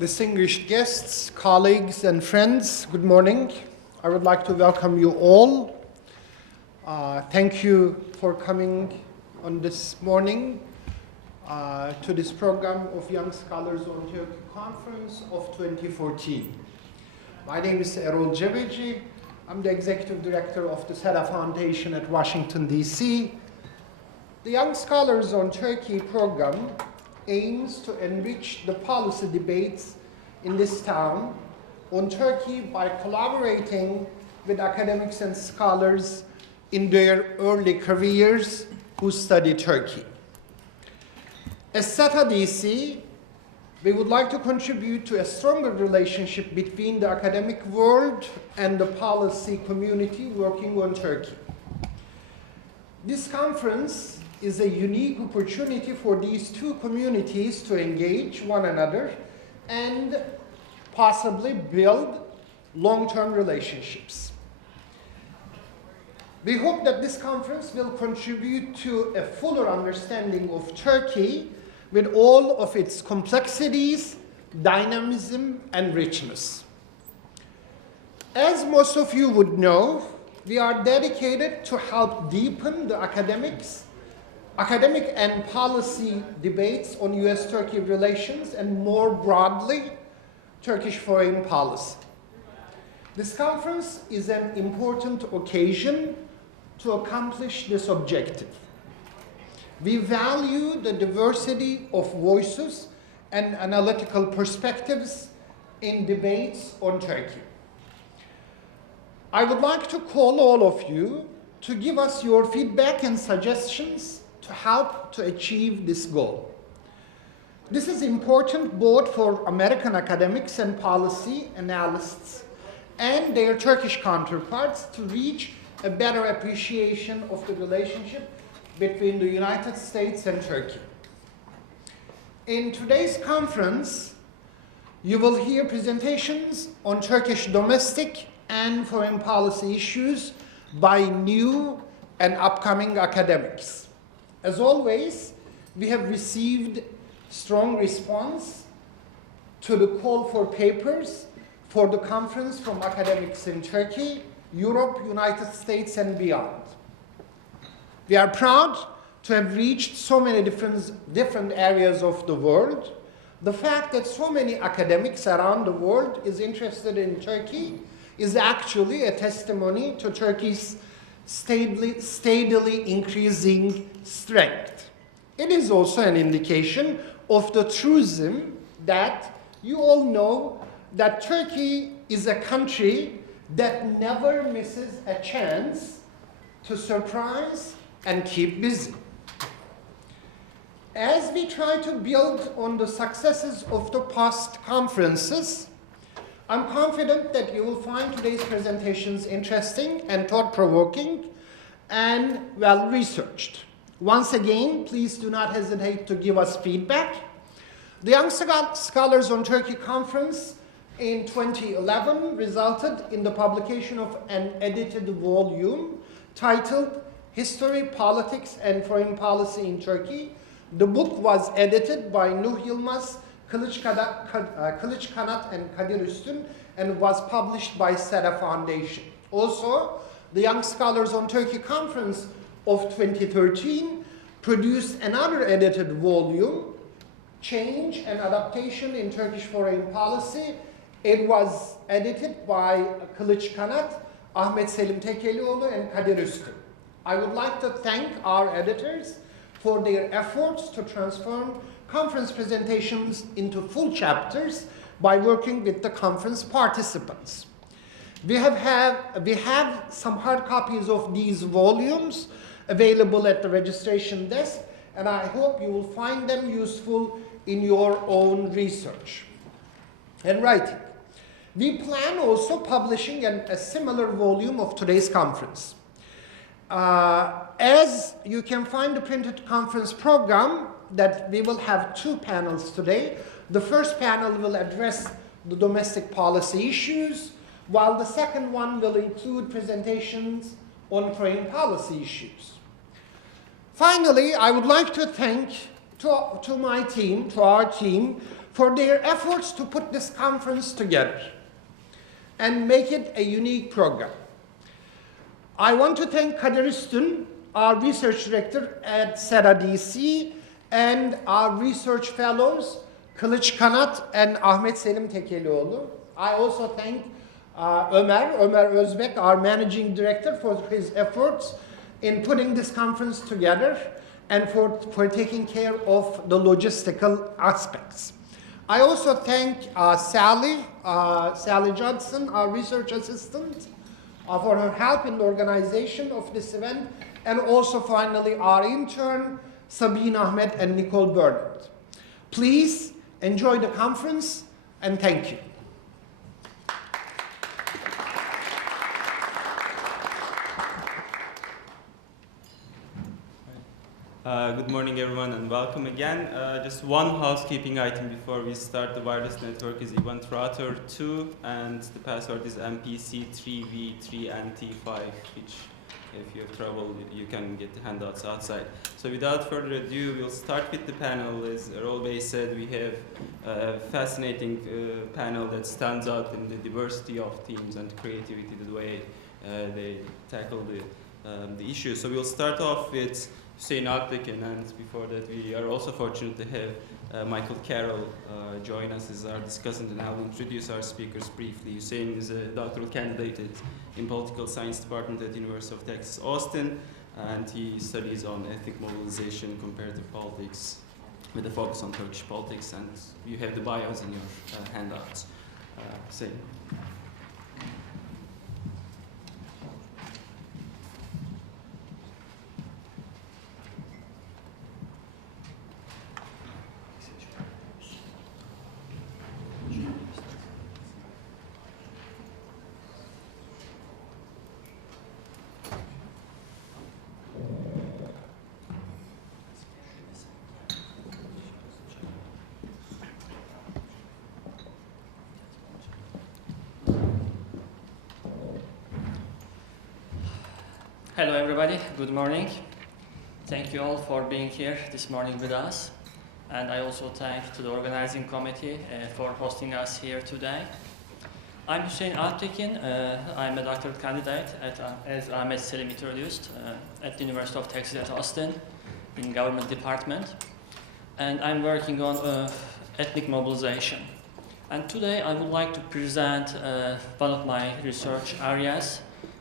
Distinguished guests, colleagues, and friends, good morning. I would like to welcome you all. Thank you for coming on this morning to this program of Young Scholars on Turkey Conference of 2014. My name is Erol Cebeci. I'm the Executive Director of the SETA Foundation at Washington, D.C. The Young Scholars on Turkey program aims to enrich the policy debates in this town on Turkey by collaborating with academics and scholars in their early careers who study Turkey. As SETA DC, we would like to contribute to a stronger relationship between the academic world and the policy community working on Turkey. This conference is a unique opportunity for these two communities to engage one another and possibly build long-term relationships. We hope that this conference will contribute to a fuller understanding of Turkey with all of its complexities, dynamism, and richness. As most of you would know, we are dedicated to help deepen the academic and policy debates on US-Turkey relations and more broadly, Turkish foreign policy. This conference is an important occasion to accomplish this objective. We value the diversity of voices and analytical perspectives in debates on Turkey. I would like to call all of you to give us your feedback and suggestions to help to achieve this goal. This is important both for American academics and policy analysts and their Turkish counterparts to reach a better appreciation of the relationship between the United States and Turkey. In today's conference, you will hear presentations on Turkish domestic and foreign policy issues by new and upcoming academics. As always, we have received strong response to the call for papers for the conference from academics in Turkey, Europe, United States, and beyond. We are proud to have reached so many different areas of the world. The fact that so many academics around the world is interested in Turkey is actually a testimony to Turkey's steadily increasing strength. It is also an indication of the truism that you all know that Turkey is a country that never misses a chance to surprise and keep busy. As we try to build on the successes of the past conferences, I'm confident that you will find today's presentations interesting and thought-provoking and well-researched. Once again, please do not hesitate to give us feedback. The Young Scholars on Turkey Conference in 2011 resulted in the publication of an edited volume titled History, Politics, and Foreign Policy in Turkey. The book was edited by Nuh Yilmaz, Kılıç Kanat and Kadir Üstün, and was published by SETA Foundation. Also, the Young Scholars on Turkey Conference of 2013 produced another edited volume, Change and Adaptation in Turkish Foreign Policy. It was edited by Kılıç Kanat, Ahmet, Selim, Tekelioglu, and Kadir Üstün. I would like to thank our editors for their efforts to transform conference presentations into full chapters by working with the conference participants. We have some hard copies of these volumes available at the registration desk, and I hope you will find them useful in your own research and writing. We plan also publishing a similar volume of today's conference. As you can find the printed conference program, that we will have two panels today. The first panel will address the domestic policy issues, while the second one will include presentations on foreign policy issues. Finally, I would like to thank to our team for their efforts to put this conference together and make it a unique program. I want to thank Kadir Üstün, our research director at SETA DC, and our research fellows, Kılıç Kanat and Ahmet Selim Tekelioglu. I also thank Ömer Özbek, our managing director, for his efforts in putting this conference together and for taking care of the logistical aspects. I also thank Sally Johnson, our research assistant, for her help in the organization of this event, and also finally our intern, Sabine Ahmet and Nicole Bernard. Please enjoy the conference, and thank you. Good morning, everyone, and welcome again. Just one housekeeping item before we start. The wireless network is event router 2, and the password is MPC3V3NT5, which, if you have trouble, you can get the handouts outside. So without further ado, we'll start with the panel. As Erol said, we have a fascinating panel that stands out in the diversity of themes and creativity, the way they tackle the issue. So we'll start off with Huseyin, Alptekin, and before that we are also fortunate to have Michael Carroll join us as our discussant, and I'll introduce our speakers briefly. Huseyin is a doctoral candidate in political science department at the University of Texas, Austin, and he studies on ethnic mobilization, comparative politics, with a focus on Turkish politics, and you have the bios in your handouts. Huseyin. Hello everybody, good morning. Thank you all for being here this morning with us. And I also thank to the organizing committee for hosting us here today. I'm Huseyin Alptekin. I'm a doctoral candidate, as Ahmet Selim introduced, at the University of Texas at Austin in government department. And I'm working on ethnic mobilization. And today I would like to present one of my research areas,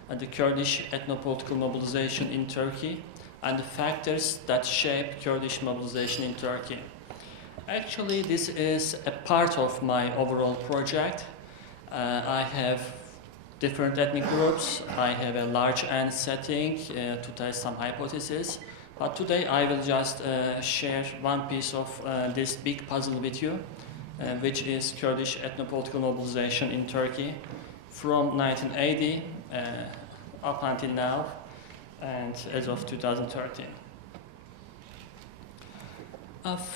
the Kurdish ethno-political mobilization in Turkey and the factors that shape Kurdish mobilization in Turkey. Actually, this is a part of my overall project. I have different ethnic groups. I have a large N setting to test some hypotheses. But today I will just share one piece of this big puzzle with you, which is Kurdish ethno-political mobilization in Turkey from 1980 up until now, and as of 2013.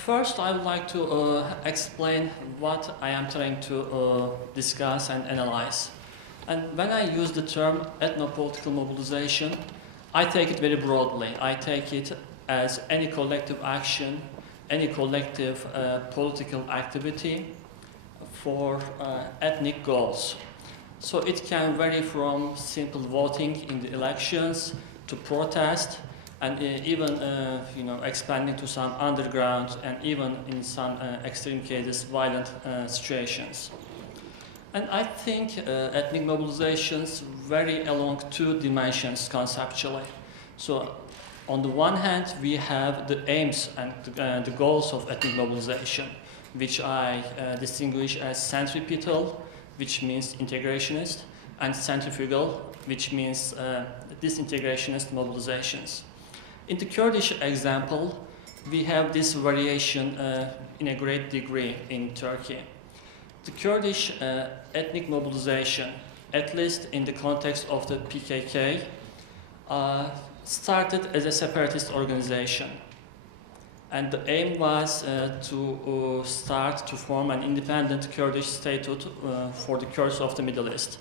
First, I would like to explain what I am trying to discuss and analyze. And when I use the term ethno-political mobilization, I take it very broadly. I take it as any collective action, any collective political activity for ethnic goals. So it can vary from simple voting in the elections to protest, and even expanding to some underground and even in some extreme cases violent situations. And I think ethnic mobilizations vary along two dimensions conceptually. So on the one hand, we have the aims and the goals of ethnic mobilization, which I distinguish as centripetal, which means integrationist, and centrifugal, which means disintegrationist mobilizations. In the Kurdish example, we have this variation in a great degree in Turkey. The Kurdish ethnic mobilization, at least in the context of the PKK, started as a separatist organization. And the aim was to start to form an independent Kurdish statehood for the Kurds of the Middle East,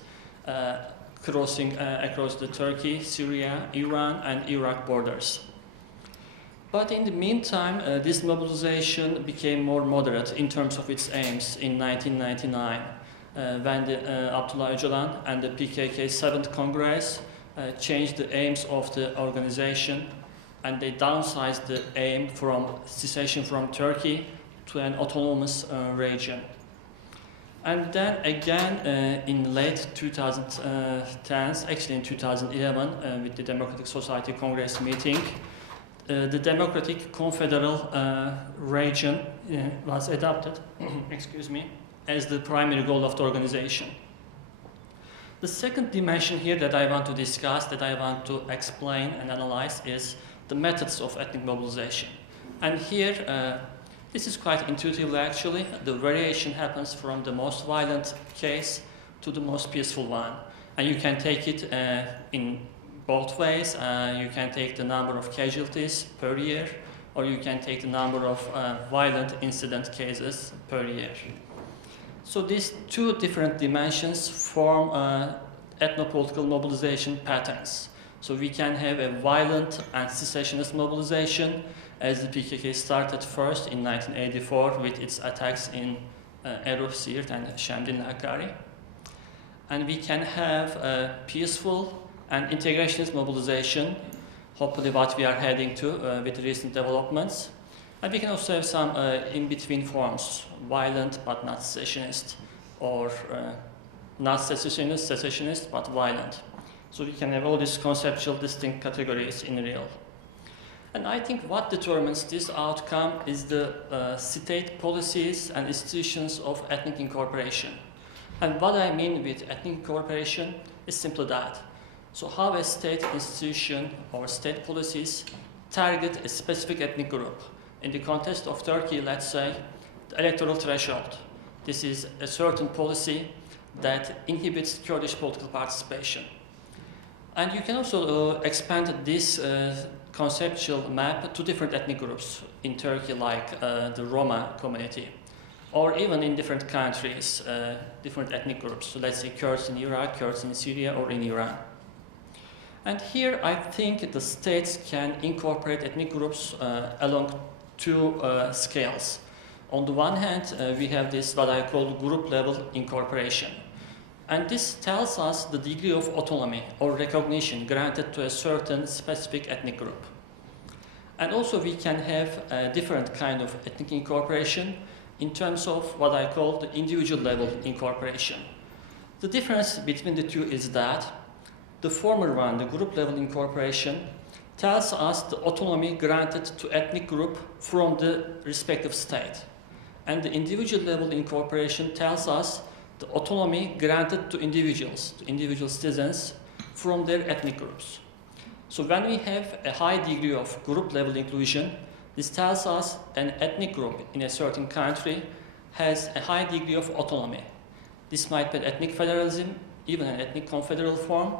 crossing across the Turkey, Syria, Iran, and Iraq borders. But in the meantime, this mobilization became more moderate in terms of its aims in 1999, when Abdullah Öcalan and the PKK 7th Congress changed the aims of the organization, and they downsized the aim from secession from Turkey to an autonomous region. And then again in late 2010s, actually in 2011, with the Democratic Society Congress meeting, the Democratic Confederal region was adopted, excuse me, as the primary goal of the organization. The second dimension here that I want to discuss, that I want to explain and analyze, is the methods of ethnic mobilization. And here, this is quite intuitive actually. The variation happens from the most violent case to the most peaceful one. And you can take it in both ways. You can take the number of casualties per year, or you can take the number of violent incident cases per year. So these two different dimensions form ethno-political mobilization patterns. So we can have a violent and secessionist mobilization, as the PKK started first in 1984 with its attacks in Erol, Siirt, and Şemdin Hakkari. And we can have a peaceful and integrationist mobilization, hopefully what we are heading to with recent developments. And we can also have some in-between forms, violent but not secessionist, or not secessionist but violent. So we can have all these conceptual distinct categories in real. And I think what determines this outcome is the state policies and institutions of ethnic incorporation. And what I mean with ethnic incorporation is simply that. So how a state institution or state policies target a specific ethnic group. In the context of Turkey, let's say, the electoral threshold. This is a certain policy that inhibits Kurdish political participation. And you can also expand this conceptual map to different ethnic groups in Turkey, like the Roma community, or even in different countries, different ethnic groups. So let's say Kurds in Iraq, Kurds in Syria, or in Iran. And here I think the states can incorporate ethnic groups along two scales. On the one hand, we have this what I call group level incorporation. And this tells us the degree of autonomy or recognition granted to a certain specific ethnic group. And also we can have a different kind of ethnic incorporation in terms of what I call the individual level incorporation. The difference between the two is that the former one, the group level incorporation, tells us the autonomy granted to ethnic group from the respective state. And the individual level incorporation tells us the autonomy granted to individual citizens from their ethnic groups. So when we have a high degree of group level inclusion, this tells us an ethnic group in a certain country has a high degree of autonomy. This might be ethnic federalism, even an ethnic confederal form,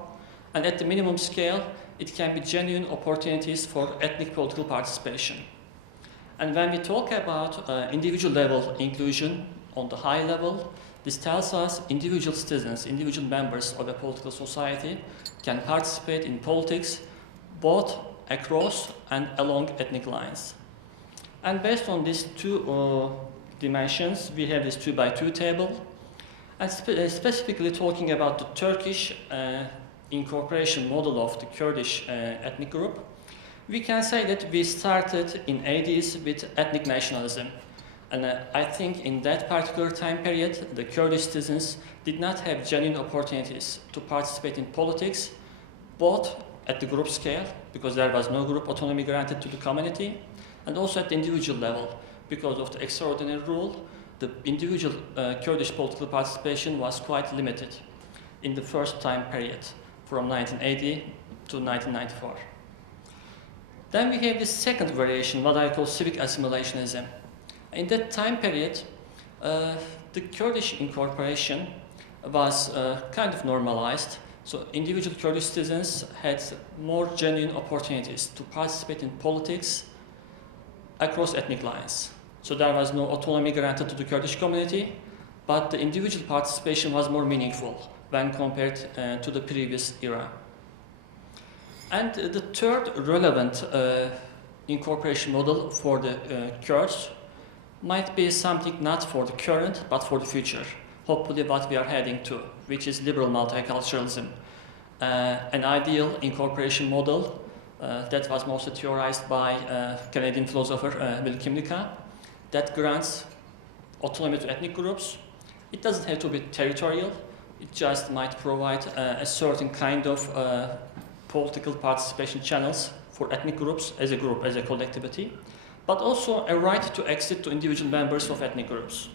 and at the minimum scale, it can be genuine opportunities for ethnic political participation. And when we talk about individual level inclusion on the high level, this tells us individual citizens, individual members of a political society can participate in politics both across and along ethnic lines. And based on these two dimensions, we have this 2x2 table. And specifically talking about the Turkish incorporation model of the Kurdish ethnic group, we can say that we started in 80s with ethnic nationalism. And I think in that particular time period, the Kurdish citizens did not have genuine opportunities to participate in politics, both at the group scale, because there was no group autonomy granted to the community, and also at the individual level, because of the extraordinary rule, the individual Kurdish political participation was quite limited in the first time period, from 1980 to 1994. Then we have the second variation, what I call civic assimilationism. In that time period, the Kurdish incorporation was kind of normalized. So individual Kurdish citizens had more genuine opportunities to participate in politics across ethnic lines. So there was no autonomy granted to the Kurdish community, but the individual participation was more meaningful when compared to the previous era. And the third relevant incorporation model for the Kurds might be something not for the current, but for the future. Hopefully what we are heading to, which is liberal multiculturalism. An ideal incorporation model that was mostly theorized by Canadian philosopher Will Kimlicka, that grants autonomy to ethnic groups. It doesn't have to be territorial, it just might provide a certain kind of political participation channels for ethnic groups, as a collectivity, but also a right to exit to individual members of ethnic groups.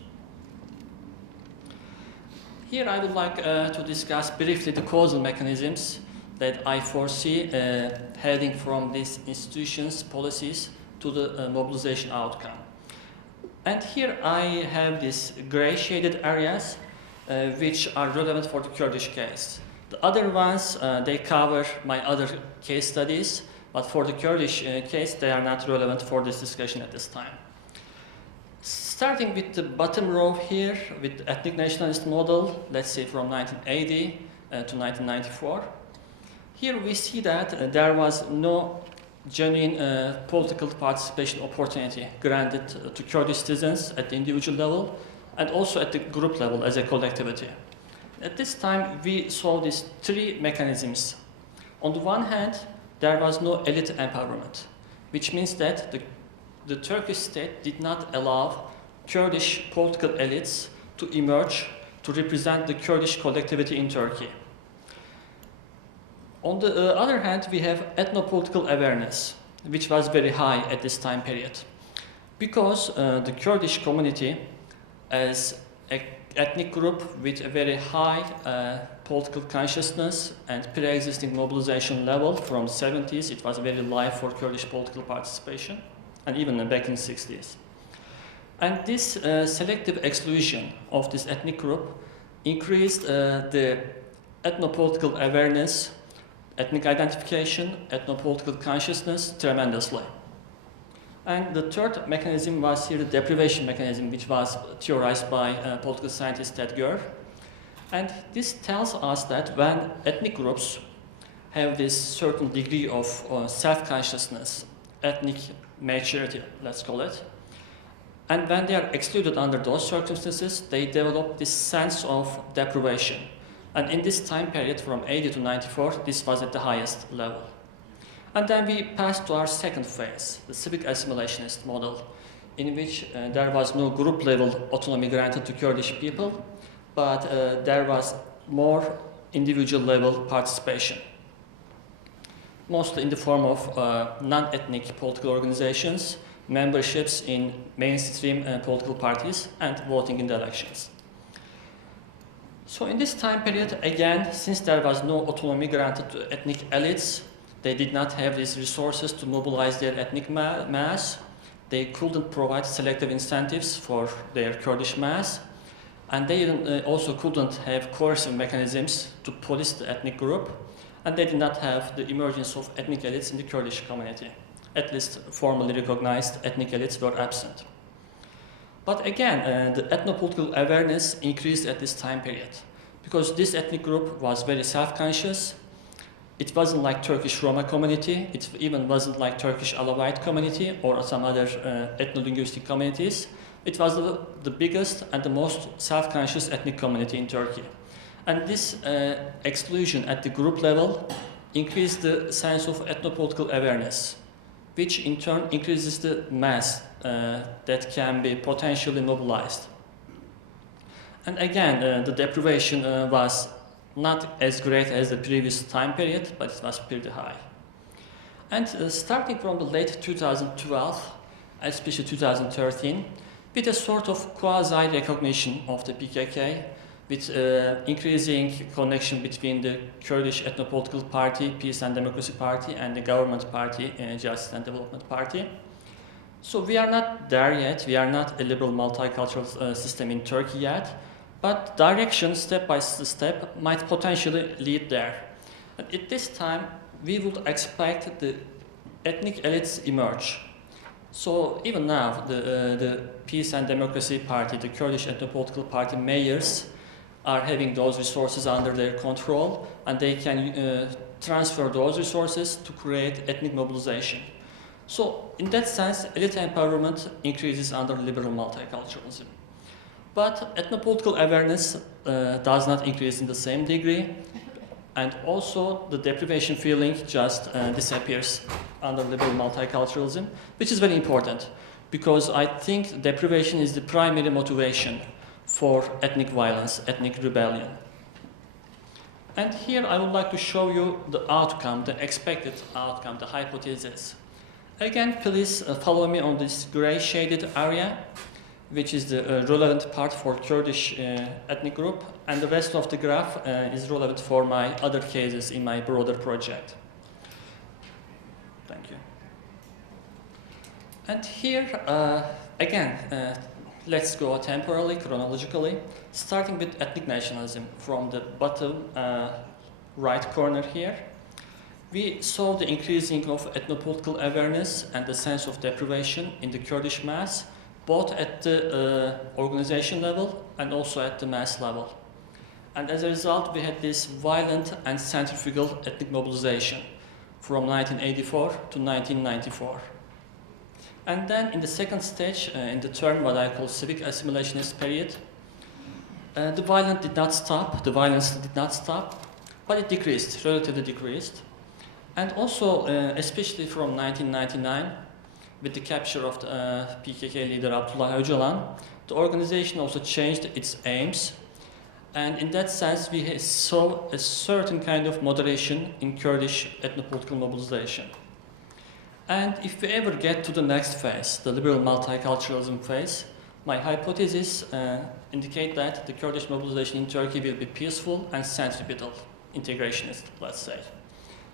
Here I would like to discuss briefly the causal mechanisms that I foresee heading from these institutions' policies to the mobilization outcome. And here I have these gray shaded areas which are relevant for the Kurdish case. The other ones, they cover my other case studies, but for the Kurdish case, they are not relevant for this discussion at this time. Starting with the bottom row here, with the ethnic nationalist model, let's say from 1980 to 1994. Here we see that there was no genuine political participation opportunity granted to Kurdish citizens at the individual level and also at the group level as a collectivity. At this time, we saw these three mechanisms. On the one hand, there was no elite empowerment, which means that the Turkish state did not allow Kurdish political elites to emerge to represent the Kurdish collectivity in Turkey. On the other hand, we have ethno-political awareness, which was very high at this time period. Because the Kurdish community, as an ethnic group with a very high political consciousnness and pre-existing mobilization level from the 70s, it was very live for Kurdish political participation, and even back in the 60s. And this selective exclusion of this ethnic group increased the ethno-political awareness, ethnic identification, ethno-political consciousness tremendously. And the third mechanism was here the deprivation mechanism, which was theorized by political scientist Ted Gurr. And this tells us that when ethnic groups have this certain degree of self-consciousness, ethnic maturity, let's call it, and when they are excluded under those circumstances, they develop this sense of deprivation. And in this time period, from 80 to 94, this was at the highest level. And then we passed to our second phase, the civic assimilationist model, in which there was no group-level autonomy granted to Kurdish people, but there was more individual-level participation, mostly in the form of non-ethnic political organizations, memberships in mainstream political parties, and voting in the elections. So in this time period, again, since there was no autonomy granted to ethnic elites, they did not have these resources to mobilize their ethnic mass. They couldn't provide selective incentives for their Kurdish mass, and they also couldn't have coercive mechanisms to police the ethnic group, and they did not have the emergence of ethnic elites in the Kurdish community. At least formally recognized ethnic elites were absent. But again, the ethno-political awareness increased at this time period because this ethnic group was very self-conscious. It wasn't like Turkish Roma community, it even wasn't like Turkish Alawite community or some other ethno-linguistic communities. It was the biggest and the most self-conscious ethnic community in Turkey. And this exclusion at the group level increased the sense of ethno-political awareness, which in turn increases the mass that can be potentially mobilized. And again, the deprivation was not as great as the previous time period, but it was pretty high. And starting from the late 2012, especially 2013, with a sort of quasi-recognition of the PKK, with increasing connection between the Kurdish Ethno-political Party, Peace and Democracy Party, and the government party, Justice and Development Party. So we are not there yet, we are not a liberal multicultural system in Turkey yet, but direction, step by step, might potentially lead there. And at this time, we would expect the ethnic elites emerge. So even now, the Peace and Democracy Party, the Kurdish Ethno-political Party mayors are having those resources under their control, and they can transfer those resources to create ethnic mobilization. So in that sense, elite empowerment increases under liberal multiculturalism. But ethno-political awareness does not increase in the same degree, and also the deprivation feeling just disappears under liberal multiculturalism, which is very important, because I think deprivation is the primary motivation for ethnic violence, ethnic rebellion. And here I would like to show you the outcome, the expected outcome, the hypothesis. Again, please follow me on this gray shaded area, which is the relevant part for Kurdish ethnic group, and the rest of the graph is relevant for my other cases in my broader project. Thank you. And here, again, let's go temporally, chronologically, starting with ethnic nationalism from the bottom right corner here. We saw the increasing of ethno-political awareness and the sense of deprivation in the Kurdish mass, both at the organization level and also at the mass level. And as a result, we had this violent and centrifugal ethnic mobilization from 1984 to 1994. And then in the second stage, in the term what I call civic assimilationist period, the violence did not stop, but it decreased, relatively decreased. And also, especially from 1999, with the capture of the PKK leader Abdullah Öcalan, the organization also changed its aims. And in that sense, we saw a certain kind of moderation in Kurdish ethno-political mobilization. And if we ever get to the next phase, the liberal multiculturalism phase, my hypothesis indicate that the Kurdish mobilization in Turkey will be peaceful and centripetal, integrationist, let's say.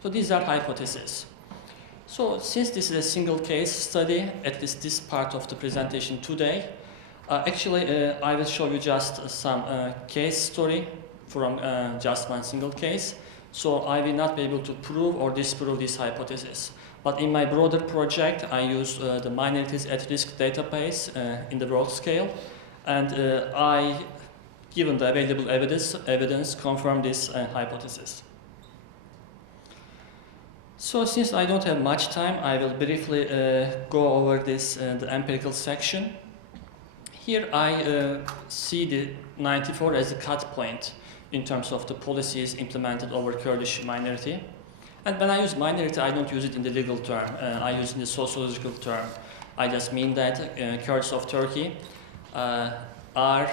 So these are hypotheses. So since this is a single case study, at least this part of the presentation today, actually I will show you just some case story from just one single case. So I will not be able to prove or disprove this hypothesis. But in my broader project, I use the minorities at risk database in the world scale, and I, given the available evidence confirm this hypothesis. So since I don't have much time, I will briefly go over this, the empirical section. Here I see the 94 as a cut point in terms of the policies implemented over Kurdish minority. And when I use minority, I don't use it in the legal term. I use it in the sociological term. I just mean that Kurds of Turkey are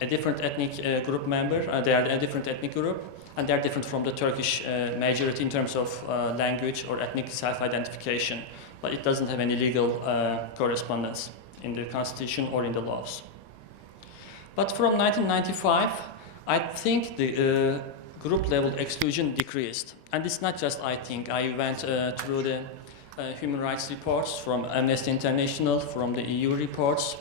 a different ethnic group member. They are a different ethnic group, and they are different from the Turkish majority in terms of language or ethnic self-identification. But it doesn't have any legal correspondence in the constitution or in the laws. But from 1995, I think the group level exclusion decreased. And it's not just I think. I went through the human rights reports from Amnesty International, from the EU reports,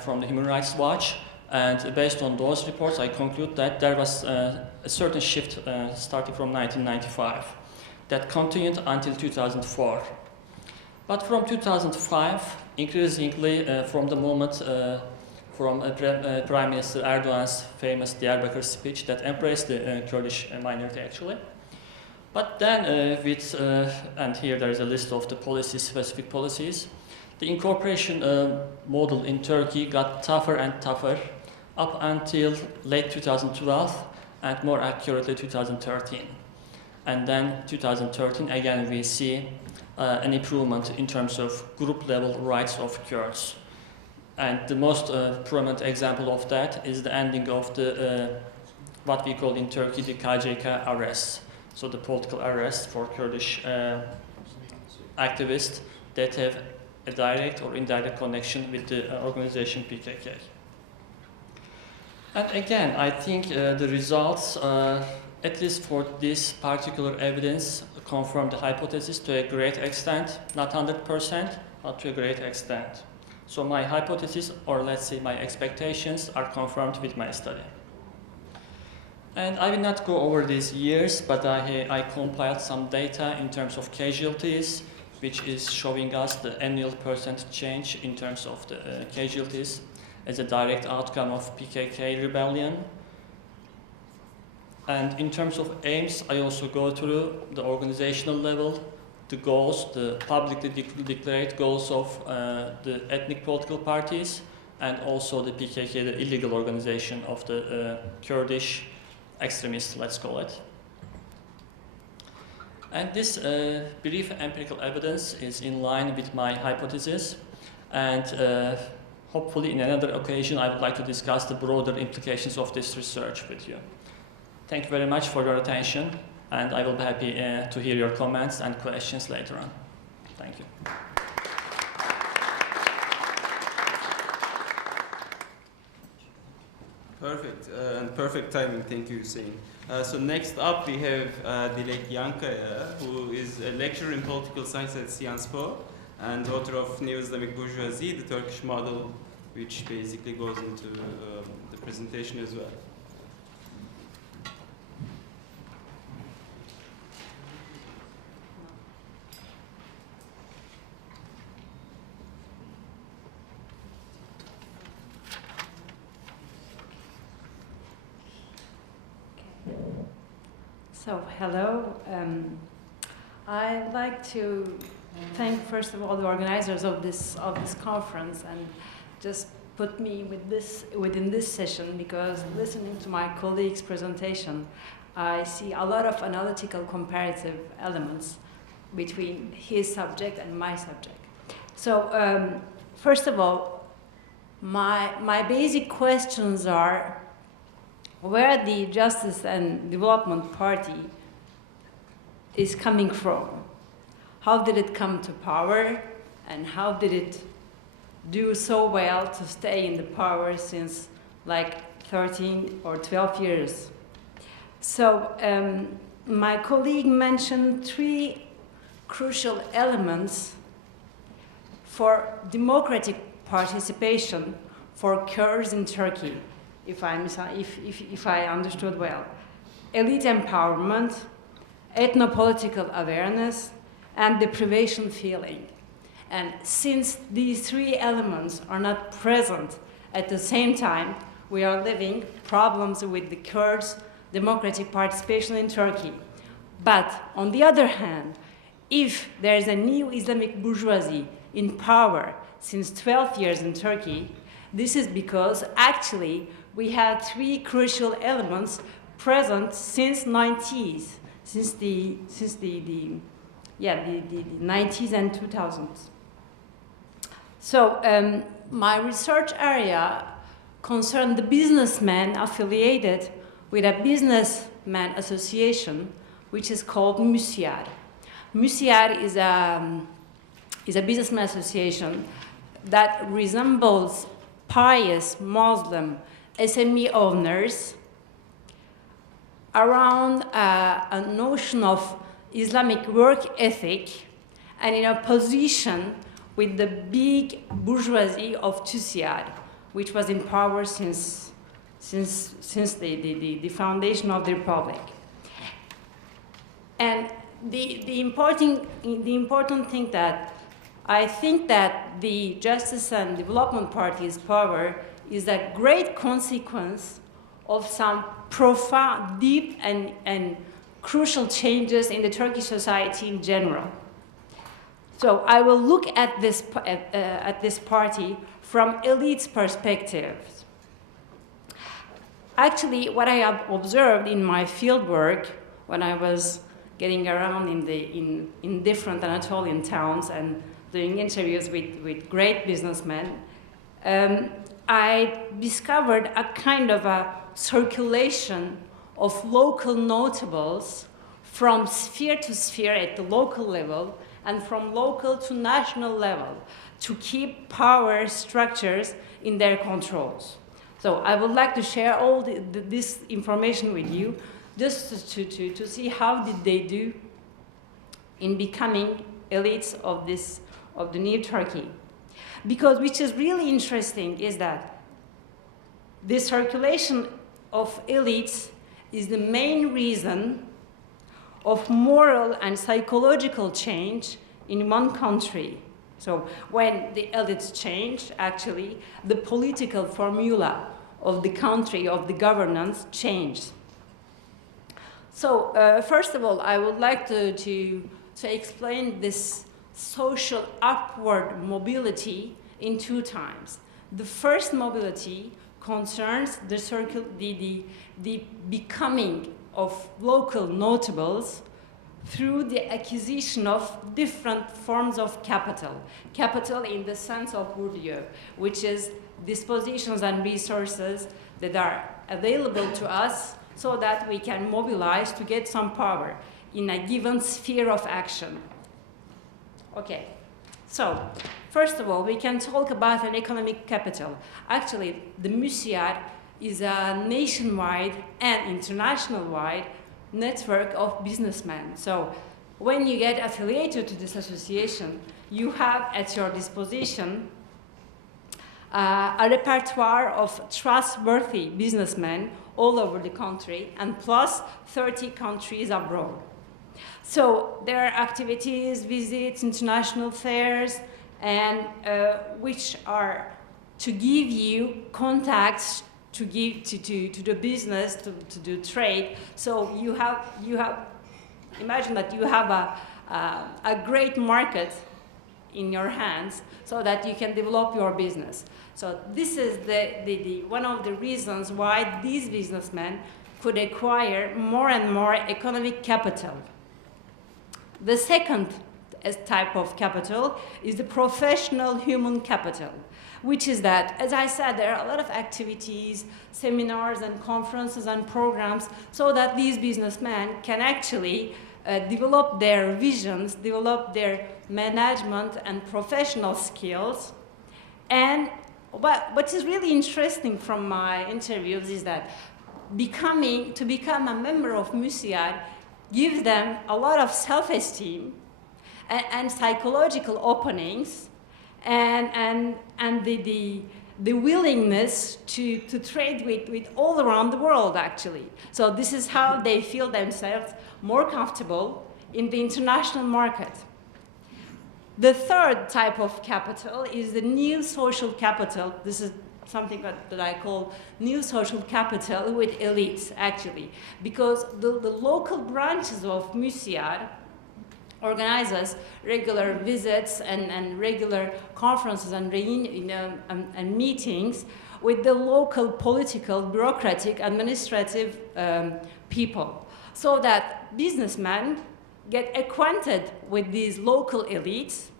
from the Human Rights Watch. And based on those reports, I conclude that there was a certain shift starting from 1995 that continued until 2004. But from 2005, increasingly from the moment from Prime Minister Erdogan's famous Diyarbakir speech that embraced the Kurdish minority actually. But then and here there is a list of the policies, specific policies, the incorporation model in Turkey got tougher and tougher up until late 2012 and more accurately 2013. And then 2013 again we see an improvement in terms of group level rights of Kurds. And the most prominent example of that is the ending of the what we call in Turkey the KCK arrests. So the political arrests for Kurdish activists that have a direct or indirect connection with the organization PKK. And again, I think the results, at least for this particular evidence, confirm the hypothesis to a great extent, not 100%, but to a great extent. So my hypothesis, or let's say my expectations, are confirmed with my study. And I will not go over these years, but I compiled some data in terms of casualties, which is showing us the annual percent change in terms of the casualties as a direct outcome of PKK rebellion. And in terms of aims, I also go through the organizational level, the goals, the publicly declared goals of the ethnic political parties, and also the PKK, the illegal organization of the Kurdish extremists, let's call it. And this brief empirical evidence is in line with my hypothesis, and hopefully in another occasion I would like to discuss the broader implications of this research with you. Thank you very much for your attention, and I will be happy to hear your comments and questions later on. Thank you. Perfect, and perfect timing. Thank you, Huseyin. So next up we have Dilek Yankaya, who is a lecturer in political science at Sciences Po and author of New Islamic Bourgeoisie, the Turkish model, which basically goes into the presentation as well. So, hello. I'd like to thank, first of all, the organizers of this conference, and just put me within this session, because listening to my colleague's presentation, I see a lot of analytical comparative elements between his subject and my subject. So, first of all, my basic questions are: where the Justice and Development Party is coming from? How did it come to power, and how did it do so well to stay in the power since like 13 or 12 years? So my colleague mentioned three crucial elements for democratic participation for Kurds in Turkey, if I understood well: elite empowerment, ethno-political awareness, and deprivation feeling. And since these three elements are not present at the same time, we are living problems with the Kurds' democratic participation in Turkey. But on the other hand, if there is a new Islamic bourgeoisie in power since 12 years in Turkey, this is because actually we had three crucial elements present since 90s, since the 90s and 2000s. So my research area concerned the businessmen affiliated with a businessman association, which is called Immature. Immature is a businessman association that resembles pious Muslim SME owners around a notion of Islamic work ethic, and in opposition with the big bourgeoisie of Tusiad, which was in power since the foundation of the Republic. And the important thing that I think that the Justice and Development Party's power is a great consequence of some profound, deep, and crucial changes in the Turkish society in general. So I will look at this party from elite's perspective. Actually, what I have observed in my field work when I was getting around in different Anatolian towns and doing interviews with great businessmen, I discovered a kind of a circulation of local notables from sphere to sphere at the local level and from local to national level to keep power structures in their controls. So I would like to share all this information with you just to see how did they do in becoming elites of the new Turkey. Because which is really interesting is that the circulation of elites is the main reason of moral and psychological change in one country. So when the elites change, actually, the political formula of the country, of the governance, changed. So first of all, I would like to to explain this social upward mobility in 2 times. The first mobility concerns the becoming of local notables through the acquisition of different forms of capital. Capital in the sense of Bourdieu, which is dispositions and resources that are available to us so that we can mobilize to get some power in a given sphere of action. Okay, so first of all, we can talk about an economic capital. Actually, the MUSIAD is a nationwide and international-wide network of businessmen. So when you get affiliated to this association, you have at your disposition a repertoire of trustworthy businessmen all over the country and plus 30 countries abroad. So there are activities, visits, international fairs, and which are to give you contacts to give to the business, to do trade. So you have imagine that you have a great market in your hands so that you can develop your business. So this is the one of the reasons why these businessmen could acquire more and more economic capital. The second type of capital is the professional human capital, which is that, as I said, there are a lot of activities, seminars and conferences and programs so that these businessmen can actually develop their visions, develop their management and professional skills. And what is really interesting from my interviews is that to become a member of MUSIAD gives them a lot of self-esteem and psychological openings and the willingness to trade with all around the world, actually. So this is how they feel themselves more comfortable in the international market. The third type of capital is the new social capital. This is something that I call new social capital with elites, actually, because the local branches of MUSIAD organizes regular visits and regular conferences and meetings with the local political, bureaucratic, administrative people, so that businessmen get acquainted with these local elites.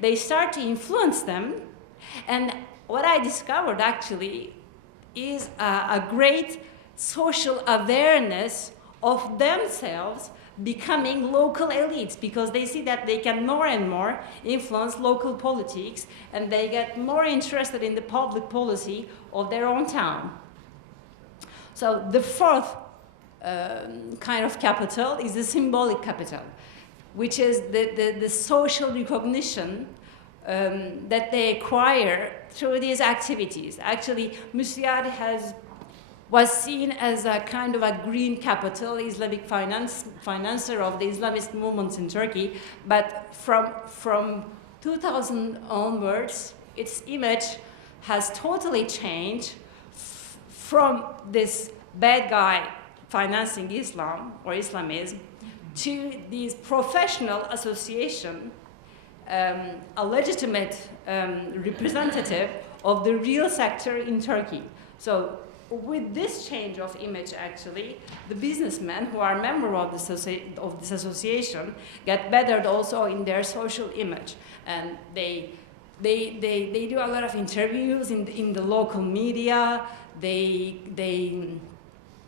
They start to influence them, and what I discovered actually is a great social awareness of themselves becoming local elites, because they see that they can more and more influence local politics and they get more interested in the public policy of their own town. So the fourth kind of capital is the symbolic capital, which is the social recognition that they acquire through these activities. Actually, MUSIAD was seen as a kind of a green capital, Islamic financer of the Islamist movements in Turkey, but from 2000 onwards, its image has totally changed from this bad guy financing Islam or Islamism to these professional association, a legitimate representative of the real sector in Turkey. So with this change of image, actually, the businessmen who are members of this association get bettered also in their social image, and they do a lot of interviews in the local media.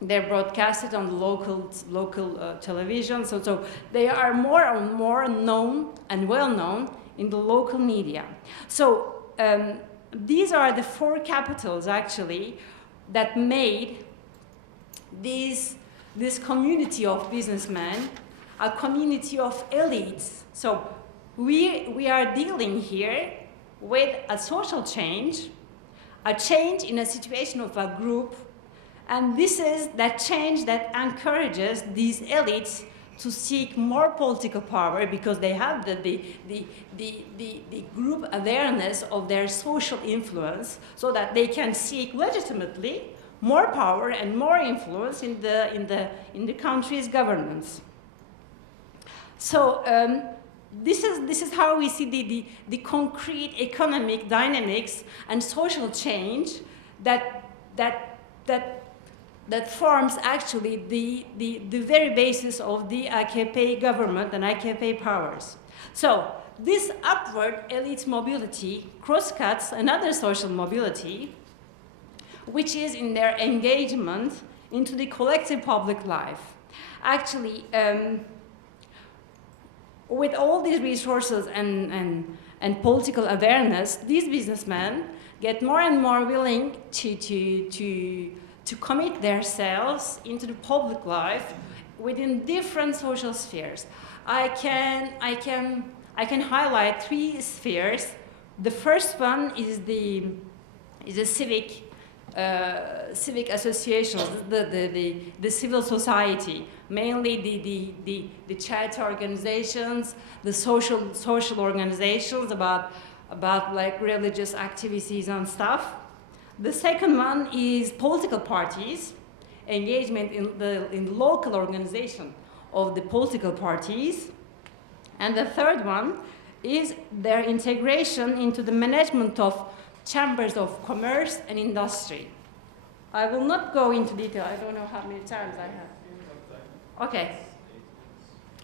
They're broadcasted on the local television. So they are more and more known and well known in the local media. So these are the four capitals, actually, that made this community of businessmen a community of elites. So we are dealing here with a social change, a change in a situation of a group, and this is that change that encourages these elites to seek more political power, because they have the group awareness of their social influence, so that they can seek legitimately more power and more influence in the country's governance. So this is how we see the concrete economic dynamics and social change that forms actually the very basis of the AKP government and AKP powers. So this upward elite mobility crosscuts another social mobility, which is in their engagement into the collective public life. Actually, with all these resources and political awareness, these businessmen get more and more willing to commit themselves into the public life within different social spheres. I can highlight 3 spheres. The first one is the civic associations, the civil society, mainly the charity organizations, the social organizations about like religious activities and stuff. The second one is political parties, engagement in the local organization of the political parties. And the third one is their integration into the management of chambers of commerce and industry. I will not go into detail. I don't know how many times I have. Okay.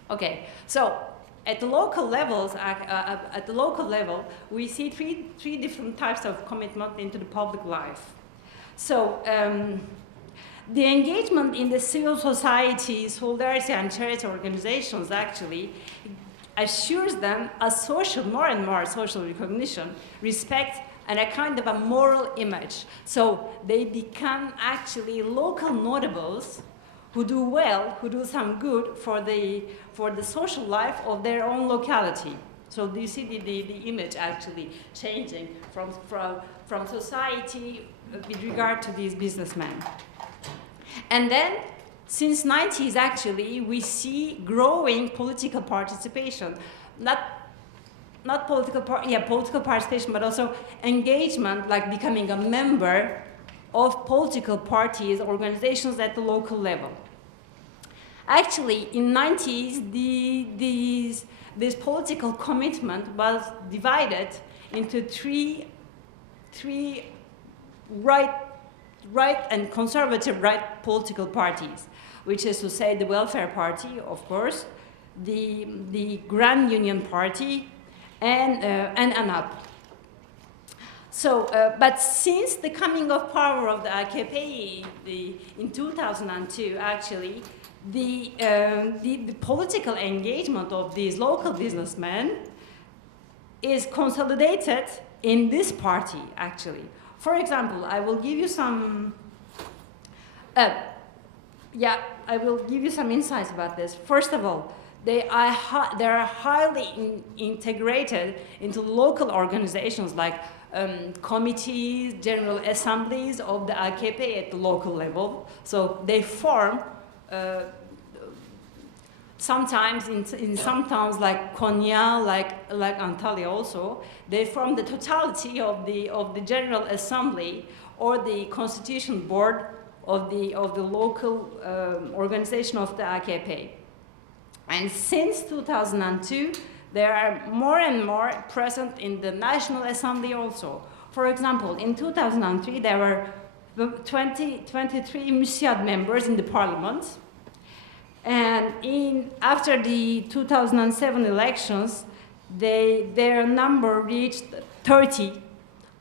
Okay. So at the local levels, at the local level, we see three different types of commitment into the public life. So the engagement in the civil society, solidarity, and charity organizations actually assures them a more and more social recognition, respect, and a kind of a moral image. So they become actually local notables who do well, who do some good for the social life of their own locality. So do you see the image actually changing from society with regard to these businessmen? And then, since 90s actually, we see growing political participation, not political participation, but also engagement, like becoming a member of political parties, organizations at the local level. Actually, in 90s, this political commitment was divided into three right and conservative right political parties, which is to say the Welfare Party, of course, the Grand Union Party, and ANAP. So, but since the coming of power of the AKP in 2002, actually, the political engagement of these local businessmen is consolidated in this party, actually. For example, I will give you some. I will give you some insights about this. First of all, they are highly integrated into local organizations like committees, general assemblies of the AKP at the local level. So they form, sometimes in some towns like Konya, like Antalya also, they form the totality of the General Assembly or the Constitution Board of the local organization of the AKP. And since 2002, they are more and more present in the National Assembly also. For example, in 2003, there were 23 Musyad members in the parliament. And after the 2007 elections, their number reached 30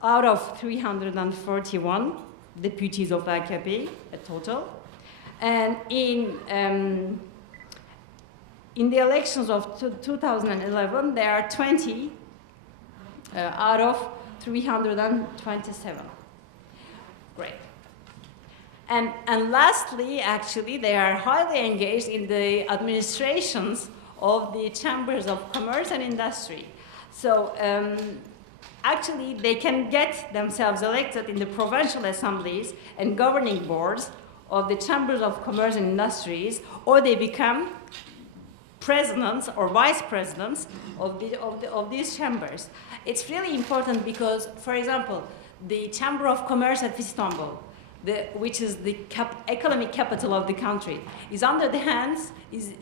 out of 341 deputies of AKP, a total. And in the elections of 2011, there are 20 out of 327. Great. And lastly, actually, they are highly engaged in the administrations of the chambers of commerce and industry. So actually, they can get themselves elected in the provincial assemblies and governing boards of the chambers of commerce and industries, or they become presidents or vice presidents of these chambers. It's really important because, for example, the Chamber of Commerce at Istanbul, which is the economic capital of the country, is under the hands, is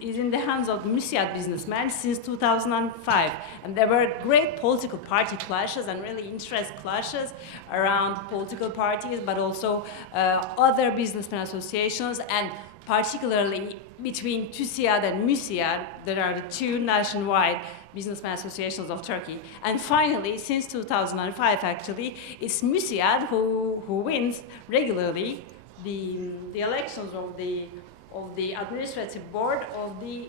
in the hands of the Müsiat businessmen since 2005. And there were great political party clashes and really interest clashes around political parties, but also other businessmen associations, and particularly between TÜSİAD and Müsiat, that are the two nationwide businessmen associations of Turkey. And finally, since 2005, actually, it's Müsiat who wins regularly the elections of the administrative board of the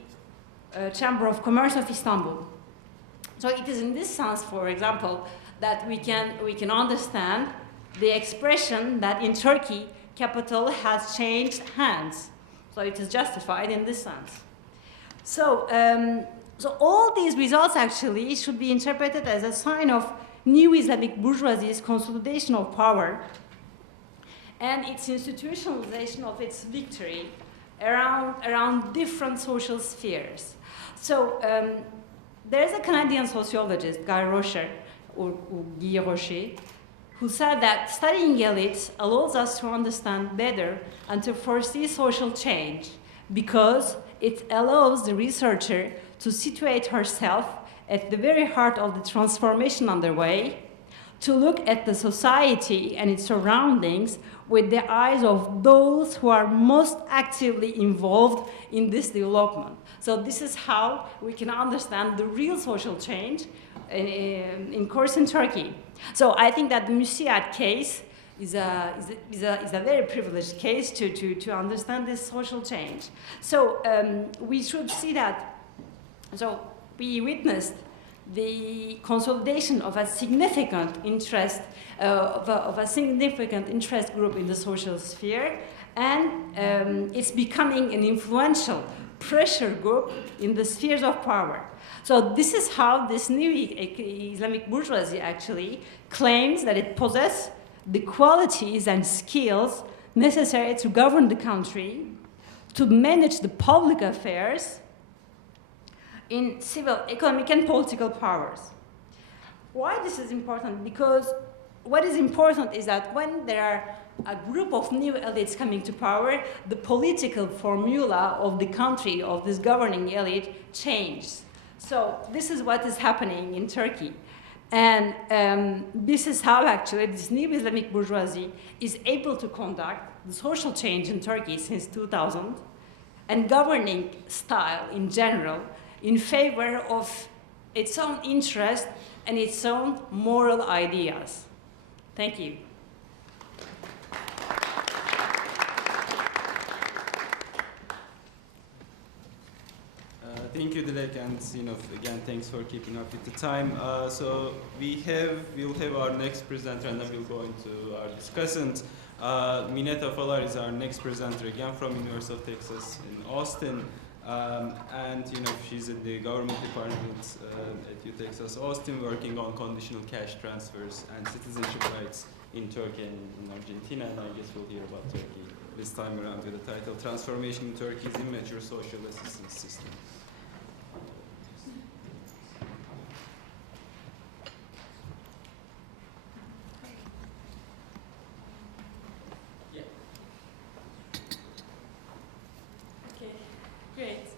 Chamber of Commerce of Istanbul. So it is in this sense, for example, that we can understand the expression that in Turkey, capital has changed hands. So it is justified in this sense. So all these results actually should be interpreted as a sign of new Islamic bourgeoisie's consolidation of power and its institutionalization of its victory around different social spheres. So there's a Canadian sociologist, Guy Rocher, or Guy Rocher, who said that studying elites allows us to understand better and to foresee social change because it allows the researcher to situate herself at the very heart of the transformation underway, to look at the society and its surroundings with the eyes of those who are most actively involved in this development. So this is how we can understand the real social change in course in Turkey. So I think that the Müsiat case is a very privileged case to understand this social change. So we should see that. So we witnessed the consolidation of a significant interest of a significant interest group in the social sphere, and it's becoming an influential pressure group in the spheres of power. So this is how this new Islamic bourgeoisie actually claims that it possesses the qualities and skills necessary to govern the country, to manage the public affairs in civil, economic, and political powers. Why this is important? Because what is important is that when there are a group of new elites coming to power, the political formula of the country, of this governing elite, changes. So this is what is happening in Turkey. And this is how actually this new Islamic bourgeoisie is able to conduct the social change in Turkey since 2000 and governing style in general in favor of its own interest and its own moral ideas. Thank you. Thank you, Dilek, and again, thanks for keeping up with the time. So we'll have our next presenter, and then we'll go into our discussant. Tafolar is our next presenter, again from University of Texas in Austin, and she's in the government department at U Texas Austin, working on conditional cash transfers and citizenship rights in Turkey and in Argentina. And I guess we'll hear about Turkey this time around with the title "Transformation in Turkey's Immature Social Assistance System." Great.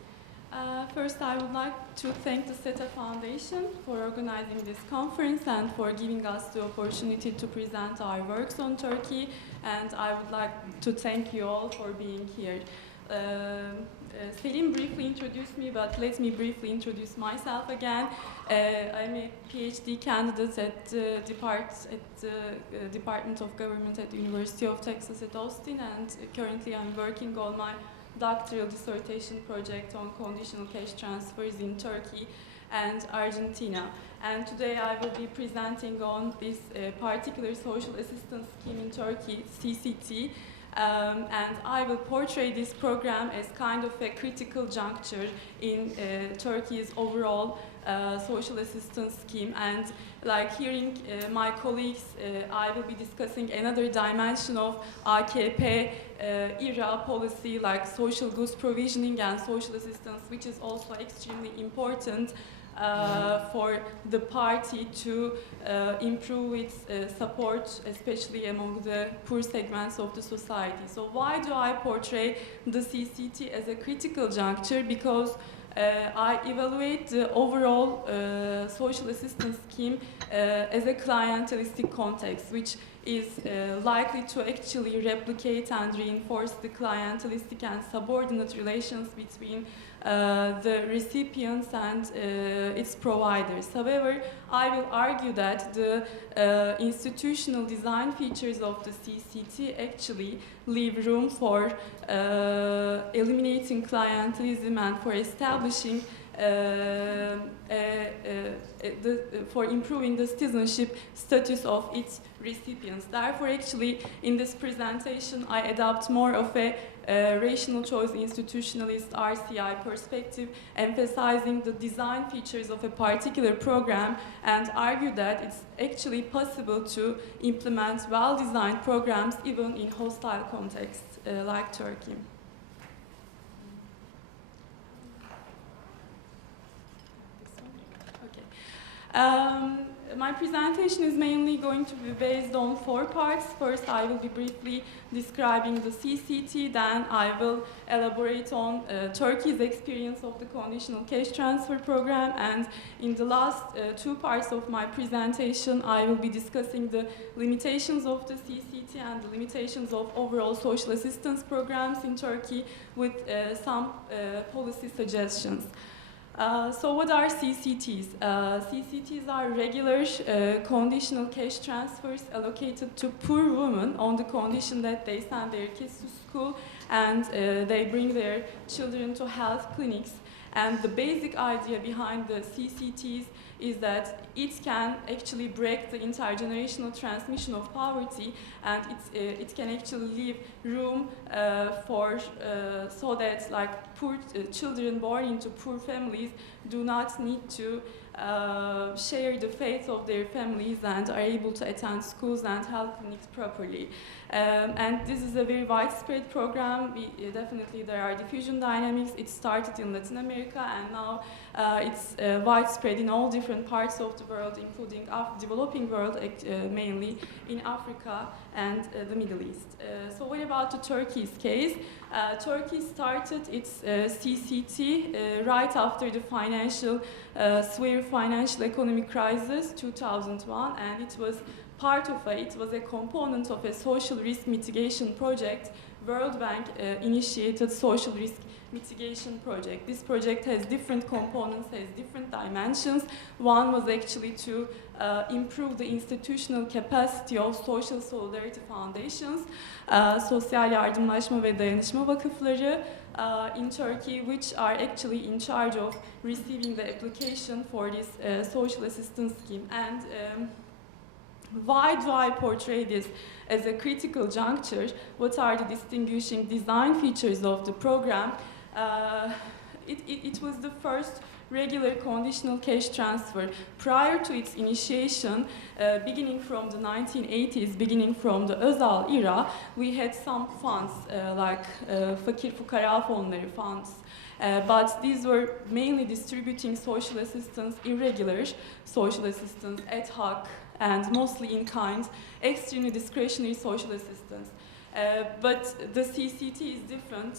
First, I would like to thank the SETA Foundation for organizing this conference and for giving us the opportunity to present our works on Turkey. And I would like to thank you all for being here. Selim briefly introduced me, but let me briefly introduce myself again. I'm a PhD candidate at the Department of Government at the University of Texas at Austin, and currently I'm working on my doctoral dissertation project on conditional cash transfers in Turkey and Argentina. And today I will be presenting on this particular social assistance scheme in Turkey, CCT, and I will portray this program as kind of a critical juncture in Turkey's overall social assistance scheme. And like hearing my colleagues, I will be discussing another dimension of AKP era policy like social goods provisioning and social assistance, which is also extremely important for the party to improve its support, especially among the poor segments of the society. So why do I portray the CCT as a critical juncture? Because I evaluate the overall social assistance scheme as a clientelistic context, which is likely to actually replicate and reinforce the clientelistic and subordinate relations between the recipients and its providers. However, I will argue that the institutional design features of the CCT actually leave room for eliminating clientelism and for establishing for improving the citizenship status of its recipients. Therefore, actually, in this presentation, I adopt more of a rational choice institutionalist RCI perspective, emphasizing the design features of a particular program, and argue that it's actually possible to implement well-designed programs even in hostile contexts like Turkey. My presentation is mainly going to be based on 4 parts. First, I will be briefly describing the CCT, then I will elaborate on Turkey's experience of the conditional cash transfer program, and in the last 2 parts of my presentation, I will be discussing the limitations of the CCT and the limitations of overall social assistance programs in Turkey with some policy suggestions. So what are CCTs? CCTs are regular conditional cash transfers allocated to poor women on the condition that they send their kids to school and they bring their children to health clinics. And the basic idea behind the CCTs is that it can actually break the intergenerational transmission of poverty, and it can actually leave room for so that like poor children born into poor families do not need to share the fate of their families and are able to attend schools and health clinics properly. And this is a very widespread program. Definitely there are diffusion dynamics. It started in Latin America and now it's widespread in all different parts of the world, including developing world, mainly in Africa and the Middle East. So what about the Turkey's case? Turkey started its CCT right after the severe financial economic crisis, 2001, and it was a component of a social risk mitigation project. World Bank initiated social risk mitigation project. This project has different components, has different dimensions. One was actually to improve the institutional capacity of social solidarity foundations, sosyal yardımlaşma ve dayanışma vakıfları in Turkey, which are actually in charge of receiving the application for this social assistance scheme. And why do I portray this as a critical juncture? What are the distinguishing design features of the program? It was the first regular conditional cash transfer. Prior to its initiation, beginning from the 1980s, beginning from the Özal era, we had some funds like fakir fukara fonları funds. But these were mainly distributing social assistance, irregular social assistance, ad hoc, and mostly in kind, extremely discretionary social assistance. But the CCT is different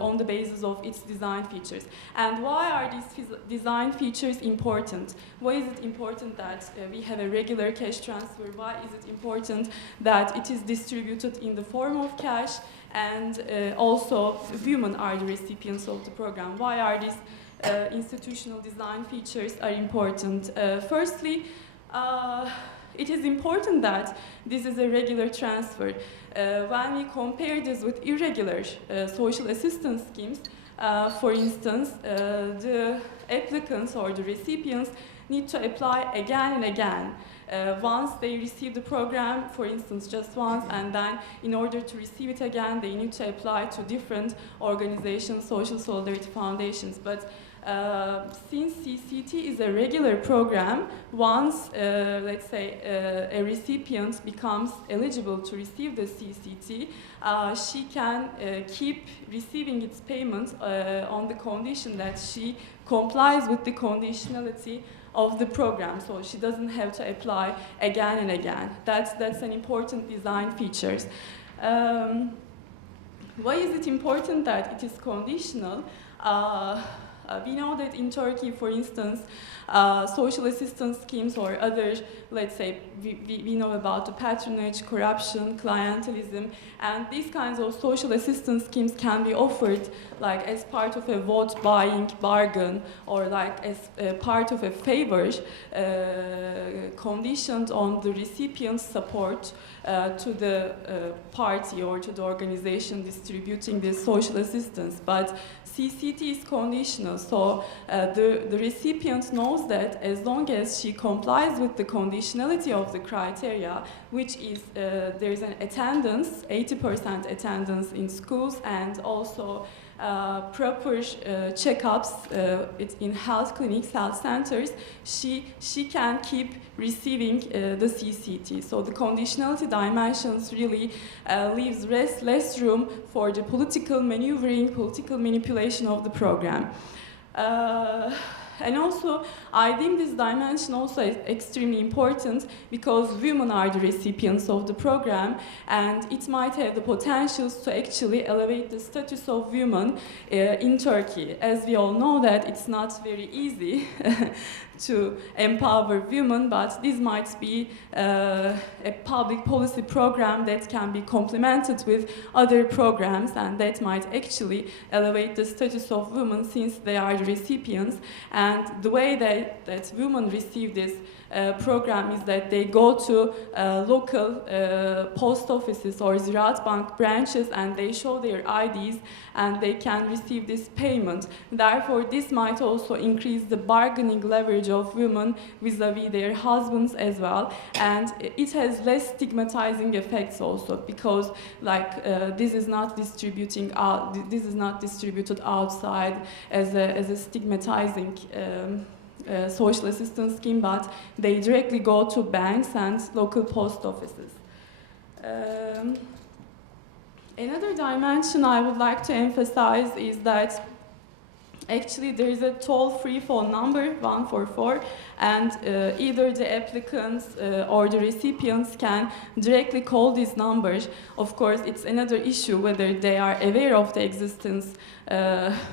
on the basis of its design features. And why are these design features important? Why is it important that we have a regular cash transfer? Why is it important that it is distributed in the form of cash and also women are the recipients of the program? Why are these institutional design features are important? Firstly, it is important that this is a regular transfer. When we compare this with irregular social assistance schemes, for instance, the applicants or the recipients need to apply again and again. Once they receive the program, for instance, just once, and then in order to receive it again, they need to apply to different organizations, social solidarity foundations. But Since CCT is a regular program, once, let's say, a recipient becomes eligible to receive the CCT, she can keep receiving its payment on the condition that she complies with the conditionality of the program, so she doesn't have to apply again and again. That's an important design feature. Why is it important that it is conditional? We know that in Turkey, for instance, social assistance schemes or other, let's say, we know about the patronage, corruption, clientelism, and these kinds of social assistance schemes can be offered like as part of a vote buying bargain or like as part of a favor conditioned on the recipient's support to the party or to the organization distributing this social assistance. But CCT is conditional, so the recipient knows that as long as she complies with the conditionality of the criteria, which is there is an attendance, 80% attendance in schools, and also proper checkups in health clinics, health centers, she can keep receiving the CCT. So the conditionality dimensions really leaves less room for the political maneuvering, political manipulation of the program. And also, I think this dimension also is extremely important because women are the recipients of the program, and it might have the potentials to actually elevate the status of women in Turkey. As we all know that it's not very easy to empower women, but this might be a public policy program that can be complemented with other programs, and that might actually elevate the status of women since they are the recipients. And the way that women receive this program is that they go to local post offices or Ziraat Bank branches and they show their IDs and they can receive this payment. Therefore, this might also increase the bargaining leverage of women vis-a-vis their husbands as well. And it has less stigmatizing effects also because like this is not distributed outside as a stigmatizing social assistance scheme, but they directly go to banks and local post offices. Another dimension I would like to emphasize is that actually there is a toll-free phone number, 144, and either the applicants or the recipients can directly call these numbers. Of course, it's another issue whether they are aware of the existence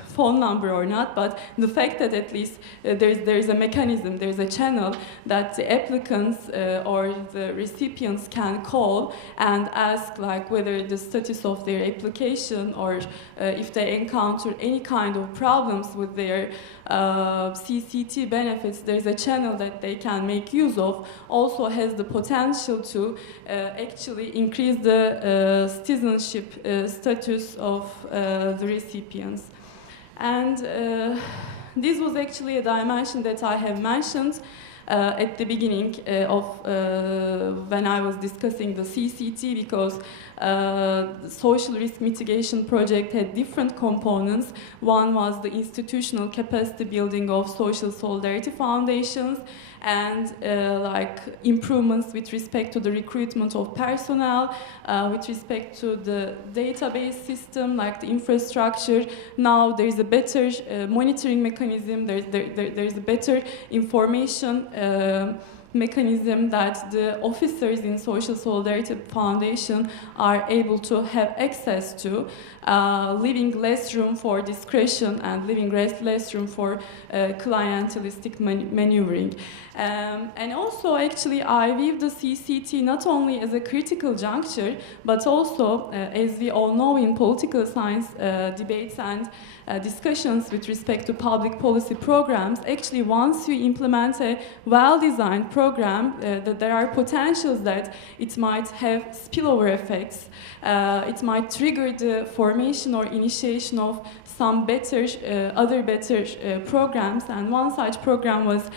phone number or not, but the fact that at least there is a mechanism, there is a channel that the applicants or the recipients can call and ask like whether the status of their application or if they encounter any kind of problems with their CCT benefits, there is a channel that they can make use of, also has the potential to actually increase the citizenship status of the recipients. And this was actually a dimension that I have mentioned at the beginning of when I was discussing the CCT, because the social risk mitigation project had different components. One was the institutional capacity building of social solidarity foundations and like improvements with respect to the recruitment of personnel, with respect to the database system, like the infrastructure. Now there is a better monitoring mechanism, there is a better information mechanism that the officers in Social Solidarity Foundation are able to have access to, leaving less room for discretion and leaving less room for clientelistic maneuvering. And also, actually, I view the CCT not only as a critical juncture, but also, as we all know in political science debates and discussions with respect to public policy programs, actually once you implement a well-designed program, that there are potentials that it might have spillover effects. It might trigger the formation or initiation of some better, other better programs, and one such program was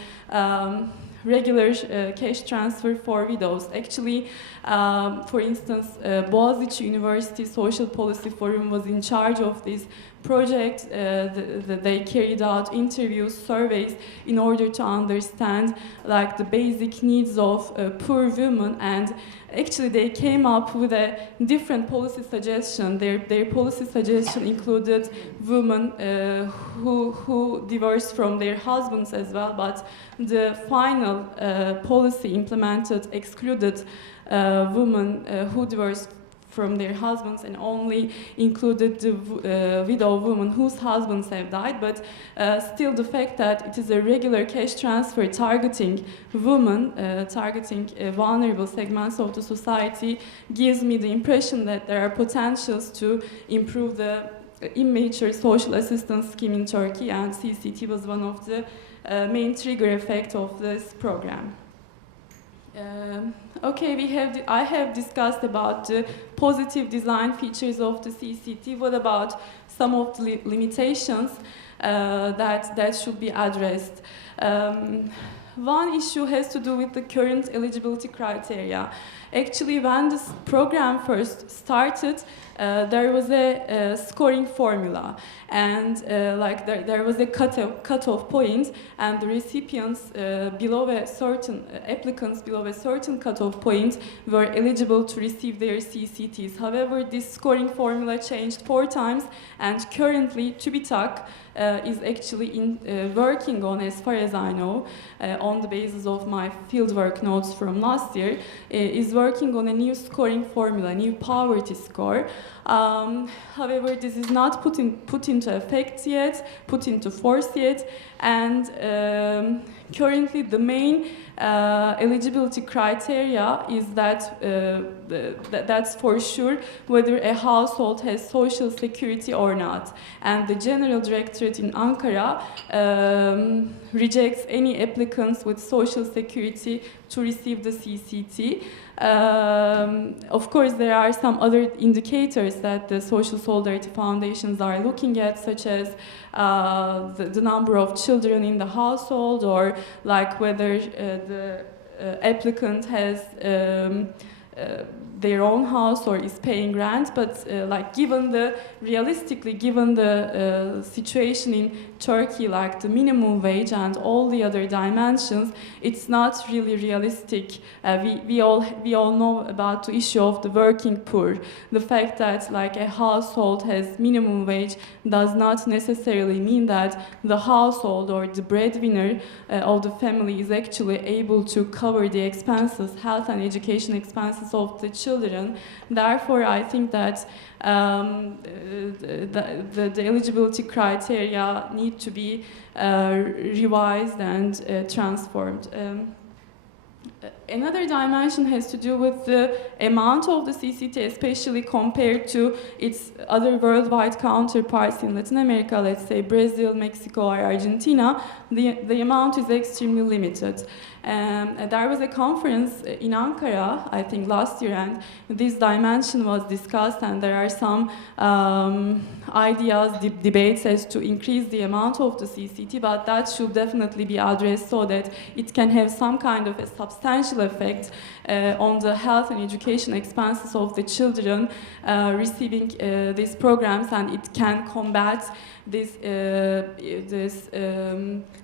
regular cash transfer for widows. Actually, for instance, Boğaziçi University Social Policy Forum was in charge of this project, they carried out interviews, surveys in order to understand like the basic needs of poor women, and actually they came up with a different policy suggestion. Their policy suggestion included women who divorced from their husbands as well, but the final policy implemented excluded women who divorced from their husbands and only included the widow women whose husbands have died. But still the fact that it is a regular cash transfer targeting women, targeting vulnerable segments of the society, gives me the impression that there are potentials to improve the immature social assistance scheme in Turkey, and CCT was one of the main trigger effect of this program. Okay, I have discussed about the positive design features of the CCT. What about some of the limitations that should be addressed? One issue has to do with the current eligibility criteria. Actually, when this program first started, there was a scoring formula, and there was a cutoff point, and the recipients below a certain applicants below a certain cutoff point were eligible to receive their CCTs. However, this scoring formula changed 4 times, and currently TÜBİTAK is actually working on, as far as I know, on the basis of my fieldwork notes from last year, is working on a new scoring formula, a new poverty score. However, this is not put into effect yet, put into force yet, and currently the main eligibility criteria is that that's for sure whether a household has social security or not. And the General Directorate in Ankara rejects any applicants with social security to receive the CCT. Of course, there are some other indicators that the Social Solidarity Foundations are looking at, such as the number of children in the household, or like whether the applicant has their own house or is paying rent. But like realistically given the situation in Turkey, like the minimum wage and all the other dimensions, it's not really realistic. We all know about the issue of the working poor. The fact that like a household has minimum wage does not necessarily mean that the household or the breadwinner of the family is actually able to cover the expenses, health and education expenses of the children. Therefore, I think that the eligibility criteria need to be revised and transformed. Another dimension has to do with the amount of the CCT, especially compared to its other worldwide counterparts in Latin America, let's say Brazil, Mexico, or Argentina. The amount is extremely limited. There was a conference in Ankara, I think last year, and this dimension was discussed, and there are some ideas, debates as to increase the amount of the CCT, but that should definitely be addressed so that it can have some kind of a substantial effect on the health and education expenses of the children receiving these programs, and it can combat this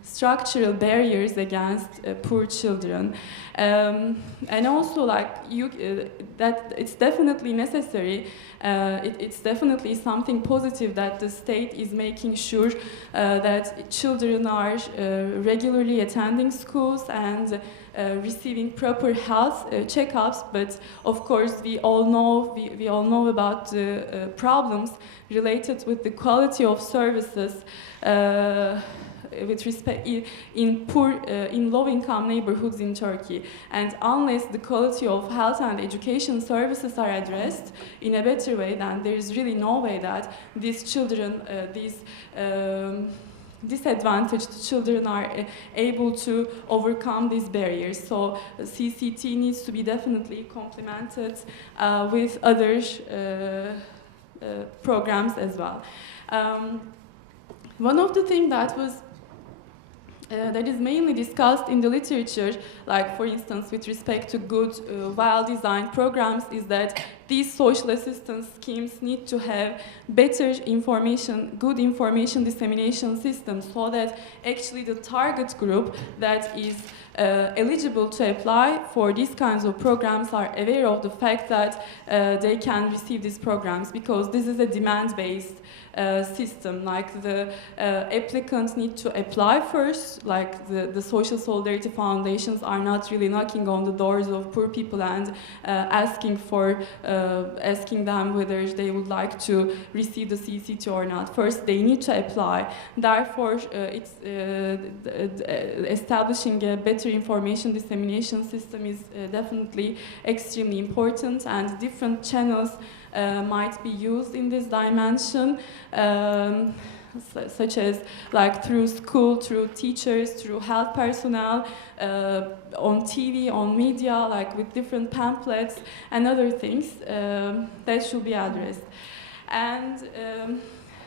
structural barriers against poor children. And also, like that it's definitely necessary. It's definitely something positive that the state is making sure that children are regularly attending schools and receiving proper health checkups. But of course, we all know about the problems related with the quality of services with respect in low-income neighborhoods in Turkey. And unless the quality of health and education services are addressed in a better way, then there is really no way that these children, these disadvantaged children are able to overcome these barriers. So CCT needs to be definitely complemented with other programs as well. One of the things that was that is mainly discussed in the literature, like for instance with respect to good, well-designed programs, is that these social assistance schemes need to have better information, good information dissemination systems, so that actually the target group that is eligible to apply for these kinds of programs are aware of the fact that they can receive these programs, because this is a demand-based system. Like the applicants need to apply first, like the social solidarity foundations are not really knocking on the doors of poor people and asking them whether they would like to receive the CECT or not. First, they need to apply. Therefore, it's establishing a better information dissemination system is definitely extremely important, and different channels might be used in this dimension, such as like through school, through teachers, through health personnel, on TV, on media, like with different pamphlets and other things that should be addressed. And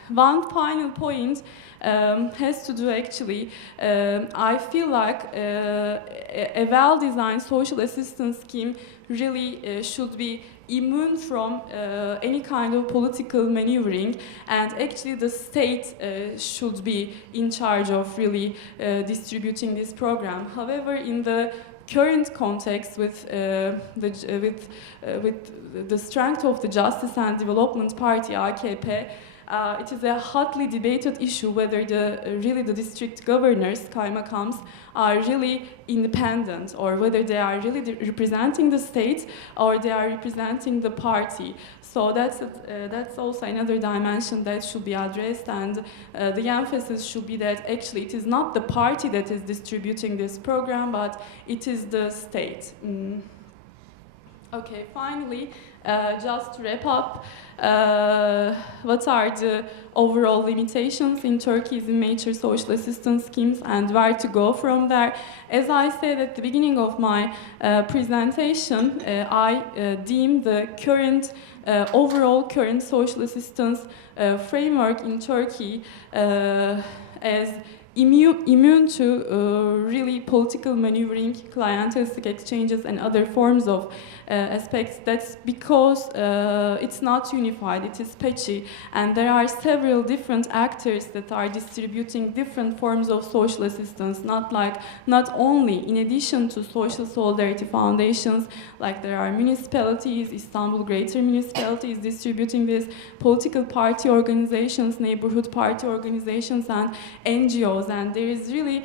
one final point has to do actually, I feel like a well-designed social assistance scheme really should be immune from any kind of political maneuvering, and actually the state should be in charge of really distributing this program. However, in the current context with the strength of the Justice and Development Party, AKP, it is a hotly debated issue whether the district governors, kaymakams, are really independent, or whether they are really representing the state or they are representing the party. So that's also another dimension that should be addressed, and the emphasis should be that actually it is not the party that is distributing this program, but it is the state. Okay, finally, just to wrap up, what are the overall limitations in Turkey's immature social assistance schemes and where to go from there? As I said at the beginning of my presentation, I deem the current overall current social assistance framework in Turkey as immune to really political maneuvering, clientelistic exchanges, and other forms of aspects. That's because it's not unified, it is patchy, and there are several different actors that are distributing different forms of social assistance, not only in addition to social solidarity foundations, like there are municipalities, Istanbul greater municipalities distributing this, political party organizations, neighborhood party organizations, and NGOs, and there is really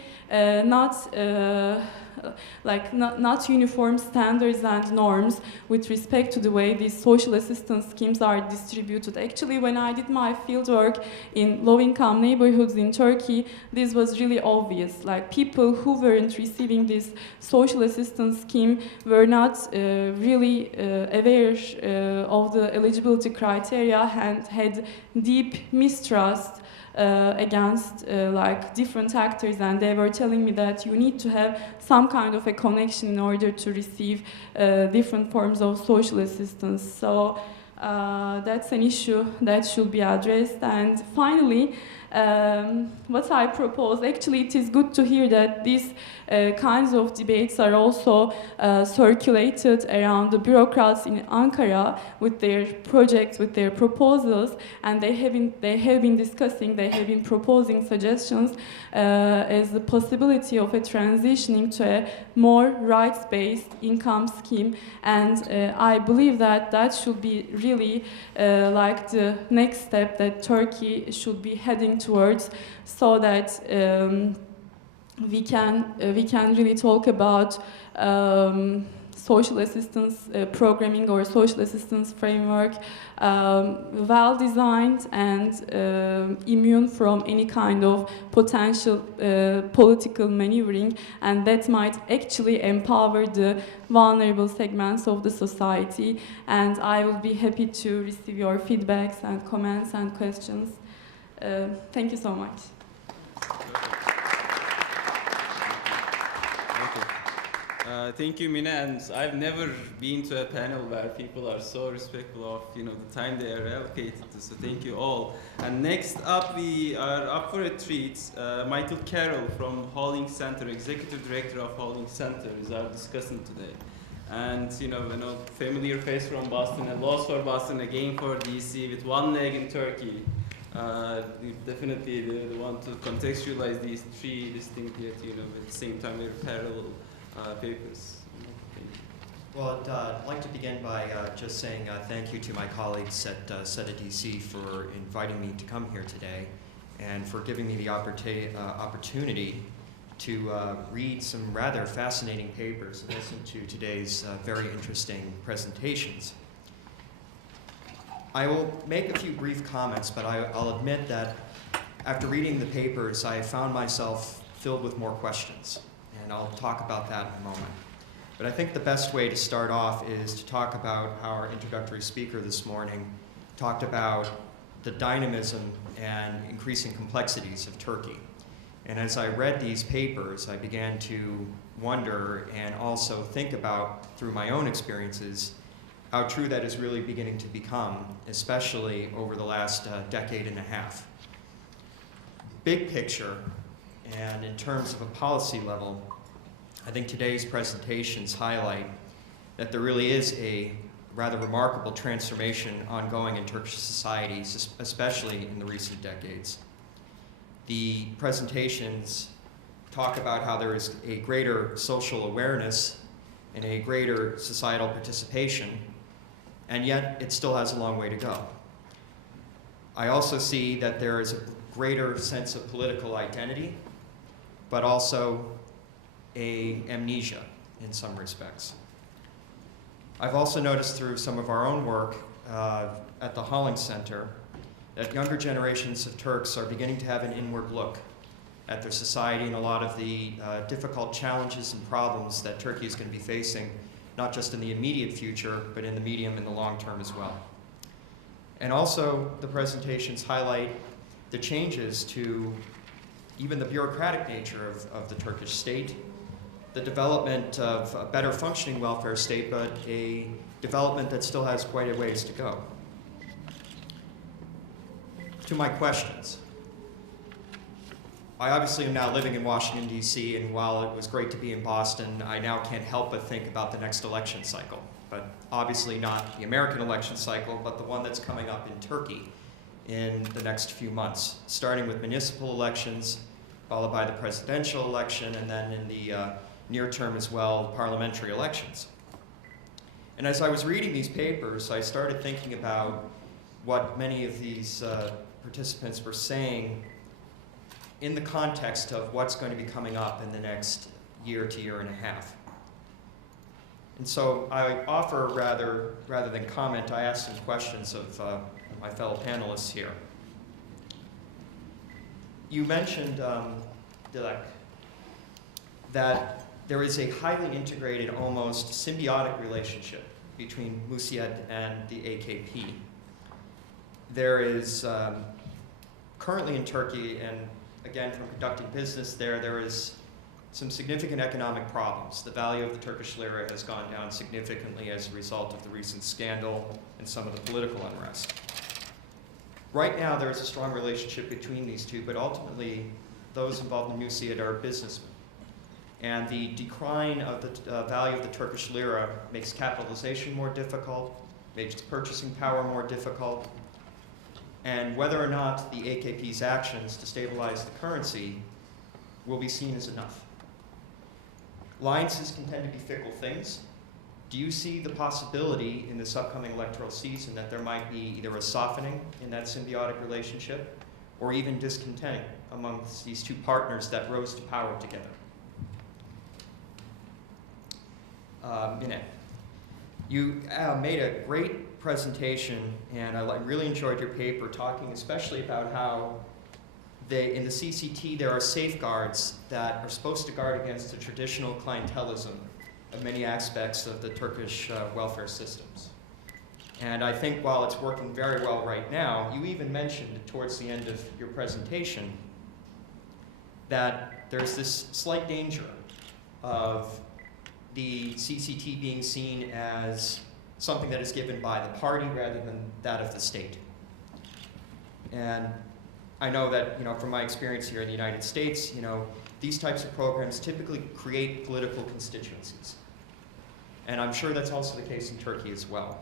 not uniform standards and norms with respect to the way these social assistance schemes are distributed. Actually, when I did my fieldwork in low-income neighborhoods in Turkey, this was really obvious. Like, people who weren't receiving this social assistance scheme were not really aware of the eligibility criteria and had deep mistrust against like different actors, and they were telling me that you need to have some kind of a connection in order to receive different forms of social assistance. So that's an issue that should be addressed. And finally, what I propose, actually it is good to hear that these kinds of debates are also circulated around the bureaucrats in Ankara with their projects, with their proposals, and they have been discussing, they have been proposing suggestions as the possibility of a transitioning to a more rights-based income scheme, and I believe that that should be really like the next step that Turkey should be heading towards, so that we can really talk about social assistance programming or social assistance framework well designed and immune from any kind of potential political maneuvering, and that might actually empower the vulnerable segments of the society. And I will be happy to receive your feedbacks and comments and questions. Thank you so much. Thank you, Mina. And I've never been to a panel where people are so respectful of the time they are allocated to. So thank you all. And next up, we are up for a treat. Michael Carroll from Hollings Center, Executive Director of Hollings Center, is our discussant today. And familiar face from Boston, a loss for Boston, a gain for DC, with one leg in Turkey. Definitely the one to contextualize these three distinct yet at the same time very parallel papers. Well, I'd like to begin by just saying thank you to my colleagues at SETA DC for inviting me to come here today and for giving me the opportunity to read some rather fascinating papers and listen to today's very interesting presentations. I will make a few brief comments, but I'll admit that after reading the papers, I found myself filled with more questions, and I'll talk about that in a moment. But I think the best way to start off is to talk about how our introductory speaker this morning talked about the dynamism and increasing complexities of Turkey. And as I read these papers, I began to wonder and also think about, through my own experiences, how true that is really beginning to become, especially over the last decade and a half. Big picture, and in terms of a policy level, I think today's presentations highlight that there really is a rather remarkable transformation ongoing in Turkish society, especially in the recent decades. The presentations talk about how there is a greater social awareness and a greater societal participation, and yet it still has a long way to go. I also see that there is a greater sense of political identity, but also amnesia in some respects. I've also noticed through some of our own work at the Hollings Center that younger generations of Turks are beginning to have an inward look at their society and a lot of the difficult challenges and problems that Turkey is going to be facing, not just in the immediate future, but in the medium and the long term as well. And also, the presentations highlight the changes to even the bureaucratic nature of the Turkish state, the development of a better functioning welfare state, but a development that still has quite a ways to go. To my questions. I obviously am now living in Washington, D.C., and while it was great to be in Boston, I now can't help but think about the next election cycle. But obviously not the American election cycle, but the one that's coming up in Turkey in the next few months, starting with municipal elections, followed by the presidential election, and then in the near term as well, parliamentary elections. And as I was reading these papers, I started thinking about what many of these participants were saying in the context of what's going to be coming up in the next year to year and a half. And so I offer, rather than comment, I ask some questions of my fellow panelists here. You mentioned, Dilek, that there is a highly integrated, almost symbiotic relationship between Musyed and the AKP. There is currently in Turkey, and again from conducting business there is some significant economic problems. The value of the Turkish lira has gone down significantly as a result of the recent scandal and some of the political unrest. Right now there is a strong relationship between these two, but ultimately those involved in Musyed are businessmen. And the decline of the value of the Turkish lira makes capitalization more difficult, makes purchasing power more difficult, and whether or not the AKP's actions to stabilize the currency will be seen as enough. Alliances can tend to be fickle things. Do you see the possibility in this upcoming electoral season that there might be either a softening in that symbiotic relationship or even discontent amongst these two partners that rose to power together? Mine, you made a great presentation, and I really enjoyed your paper, talking especially about how in the CCT there are safeguards that are supposed to guard against the traditional clientelism of many aspects of the Turkish welfare systems. And I think while it's working very well right now, you even mentioned towards the end of your presentation that there's this slight danger of the CCT being seen as something that is given by the party rather than that of the state. And I know that, from my experience here in the United States, these types of programs typically create political constituencies. And I'm sure that's also the case in Turkey as well.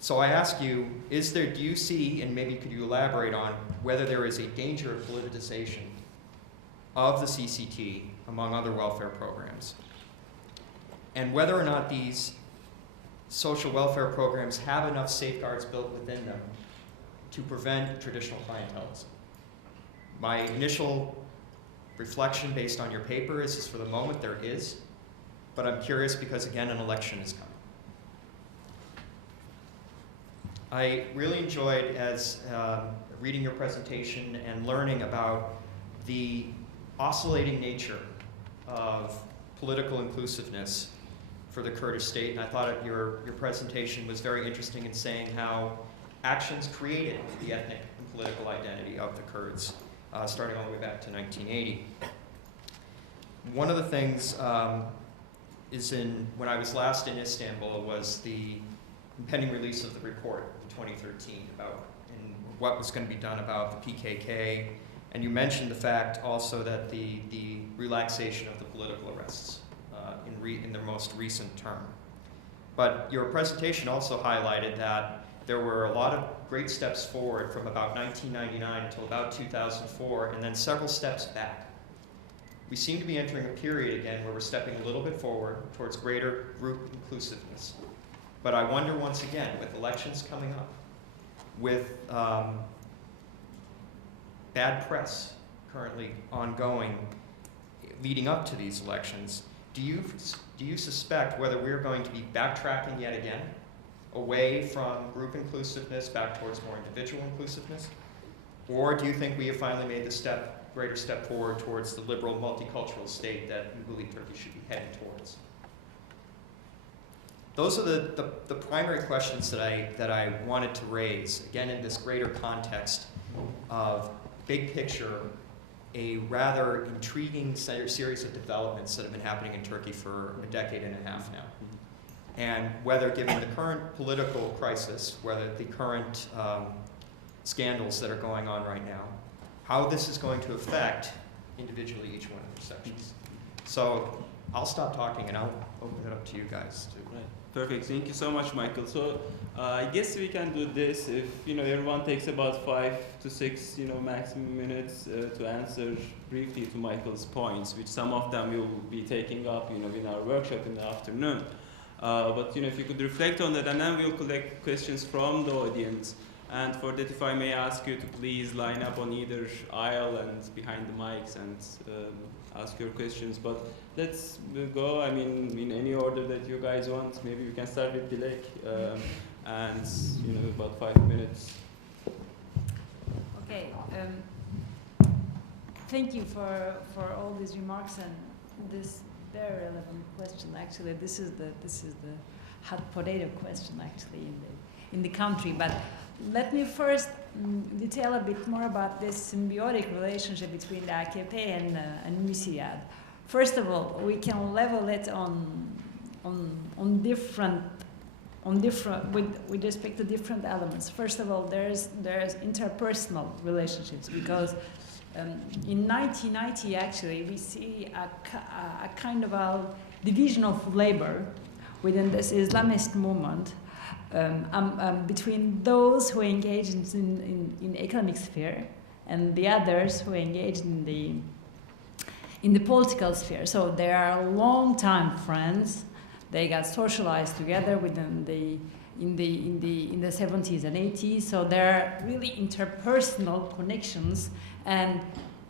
So I ask you, do you see, and maybe could you elaborate on, whether there is a danger of politicization of the CCT among other welfare programs? And whether or not these social welfare programs have enough safeguards built within them to prevent traditional clientelism. My initial reflection based on your paper is for the moment there is, but I'm curious because, again, an election is coming. I really enjoyed reading your presentation and learning about the oscillating nature of political inclusiveness for the Kurdish state, and I thought your presentation was very interesting in saying how actions created the ethnic and political identity of the Kurds, starting all the way back to 1980. One of the things when I was last in Istanbul was the impending release of the report in 2013 about what was going to be done about the PKK, and you mentioned the fact also that the relaxation of the political arrests in their most recent term. But your presentation also highlighted that there were a lot of great steps forward from about 1999 until about 2004, and then several steps back. We seem to be entering a period again where we're stepping a little bit forward towards greater group inclusiveness. But I wonder once again, with elections coming up, with bad press currently ongoing leading up to these elections, do you suspect whether we're going to be backtracking yet again, away from group inclusiveness back towards more individual inclusiveness? Or do you think we have finally made the greater step forward towards the liberal multicultural state that you believe Turkey should be heading towards? Those are the primary questions that I wanted to raise, again, in this greater context of big picture, a rather intriguing series of developments that have been happening in Turkey for a decade and a half now. And whether, given the current political crisis, whether the current scandals that are going on right now, how this is going to affect individually each one of the sections. So I'll stop talking and I'll open it up to you guys. Right. Perfect. Thank you so much, Michael. So I guess we can do this if everyone takes about 5 to 6 maximum minutes to answer briefly to Michael's points, which some of them will be taking up in our workshop in the afternoon. But if you could reflect on that, and then we'll collect questions from the audience. And for that, if I may ask you to please line up on either aisle and behind the mics and ask your questions. But let's go, in any order that you guys want. Maybe we can start with Dilek, and about 5 minutes. Okay. Thank you for all these remarks and this very relevant question. Actually, this is the hot potato question actually in the country. But let me first detail a bit more about this symbiotic relationship between the AKP and Müsiyad. First of all, we can level it with respect to different elements. First of all, there's interpersonal relationships, because in 1990 actually we see a kind of a division of labor within this Islamist movement. Between those who engage in economic sphere and the others who engage in the political sphere. So they are long-time friends. They got socialized together in the 70s and 80s. So there are really interpersonal connections and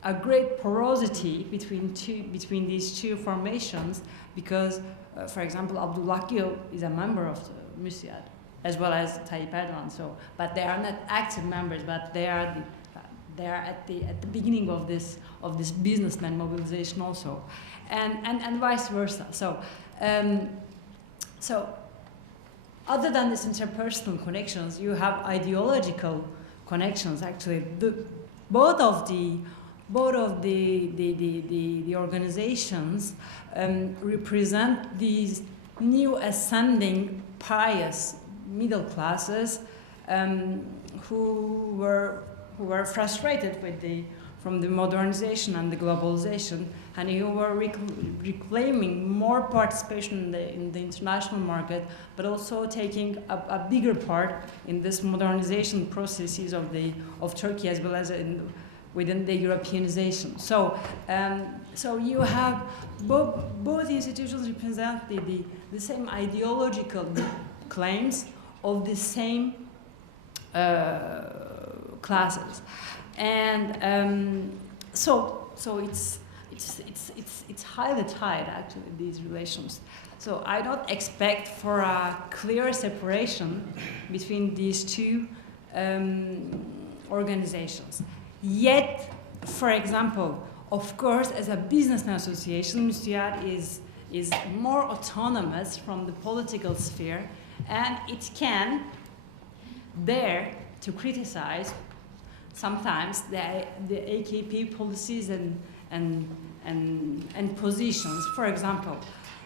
a great porosity between these two formations, because, for example, Abdullah Gül is a member of the Müsiyad, as well as Tayyip Erdogan. So, but they are not active members, but they are at the beginning of this businessman mobilization also, and vice versa. So other than these interpersonal connections, you have ideological connections. Actually, both of the both of the organizations represent these new ascending pious middle classes who were frustrated from the modernization and the globalization, and who were reclaiming more participation in the international market, but also taking a bigger part in this modernization processes of Turkey, as well as within the Europeanization. So you have both institutions represent the same ideological claims of the same classes, and so it's highly tied, actually, these relations. So I don't expect for a clear separation between these two organizations. Yet, for example, of course, as a business association, Müsiyat is more autonomous from the political sphere, and it can dare to criticize sometimes the AKP policies and positions. For example,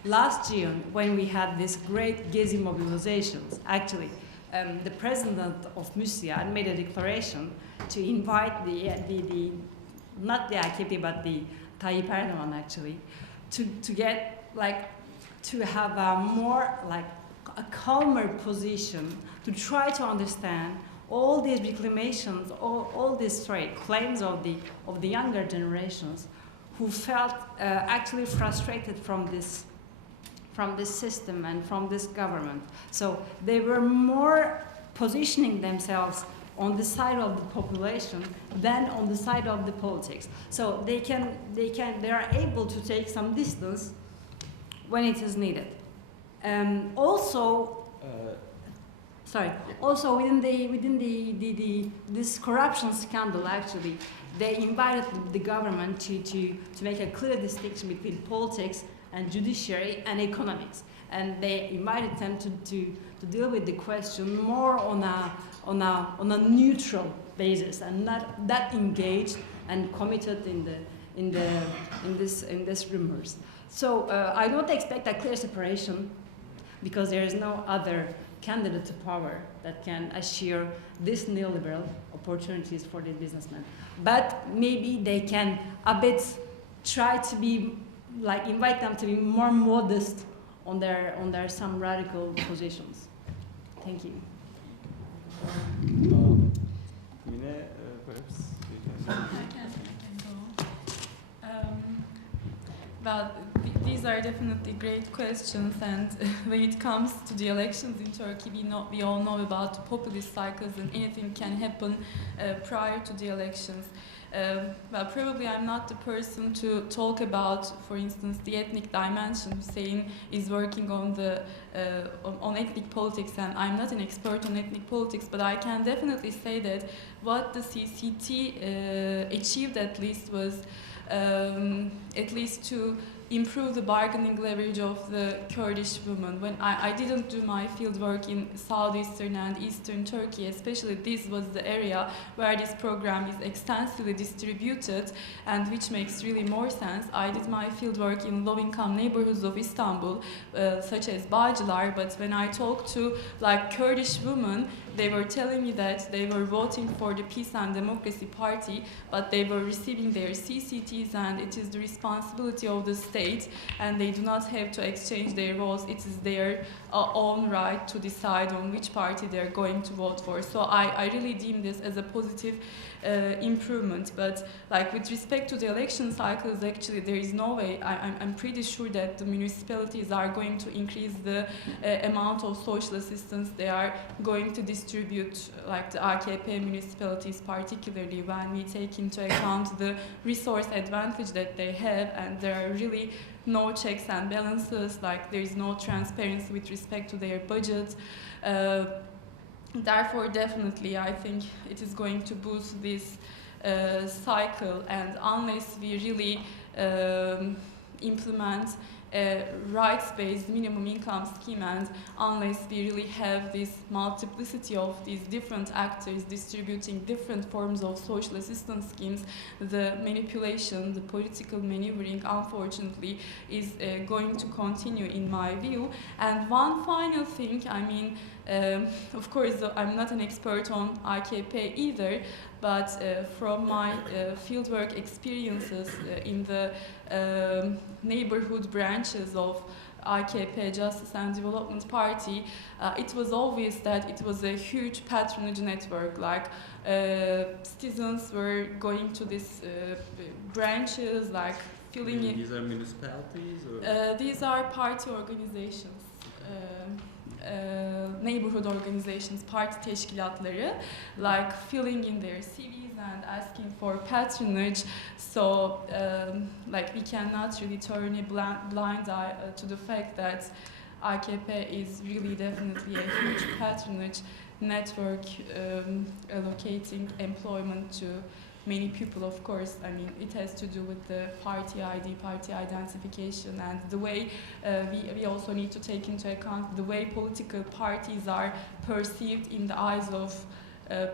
last June, when we had this great Gezi mobilizations, actually, the president of Müsiyat made a declaration to invite the not the AKP but the Tayyip Erdogan, actually, to get to have a more a calmer position, to try to understand all these reclamations, all these claims of the younger generations, who felt actually frustrated from this system and from this government. So they were more positioning themselves on the side of the population than on the side of the politics. So they are able to take some distance when it is needed. Also within this corruption scandal, actually, they invited the government to make a clear distinction between politics and judiciary and economics, and they invited them to deal with the question more on a neutral basis and not that engaged and committed in this rumors. So I don't expect a clear separation, because there is no other candidate to power that can assure this neoliberal opportunities for the businessmen. But maybe they can a bit try to be invite them to be more modest on their some radical positions. Thank you. Mine, perhaps you can. I can go. Well, these are definitely great questions, and when it comes to the elections in Turkey, we all know about populist cycles, and anything can happen prior to the elections. Well, probably I'm not the person to talk about, for instance, the ethnic dimension. Huseyin is working on on ethnic politics, and I'm not an expert on ethnic politics, but I can definitely say that what the CCT achieved at least was at least to improve the bargaining leverage of the Kurdish women. When I didn't do my field work in southeastern and eastern Turkey, especially this was the area where this program is extensively distributed, and which makes really more sense. I did my field work in low-income neighborhoods of Istanbul, such as Bağcılar, but when I talked to Kurdish women, they were telling me that they were voting for the Peace and Democracy Party, but they were receiving their CCTs, and it is the responsibility of the state, and they do not have to exchange their votes. It is their own right to decide on which party they're going to vote for. So I really deem this as a positive improvement. But with respect to the election cycles, actually there is no way. I'm pretty sure that the municipalities are going to increase the amount of social assistance they are going to distribute, the AKP municipalities, particularly when we take into account the resource advantage that they have, and there are really no checks and balances, there is no transparency with respect to their budget. Therefore, definitely, I think it is going to boost this cycle, and unless we really implement a rights-based minimum income scheme, and unless we really have this multiplicity of these different actors distributing different forms of social assistance schemes, the manipulation, the political maneuvering, unfortunately, is going to continue in my view. And one final thing, I mean, of course, I'm not an expert on AKP either, but from my fieldwork experiences in the neighborhood branches of AKP, Justice and Development Party, it was obvious that it was a huge patronage network. Like citizens were going to these branches, like filling in. These are municipalities, or These are party organizations. Neighborhood organizations, parti teşkilatları, like filling in their CVs and asking for patronage. So, like, we cannot really turn a blind eye to the fact that AKP is really definitely a huge patronage network, allocating employment to many people, of course. I mean, it has to do with the party ID, party identification, and the way we also need to take into account the way political parties are perceived in the eyes of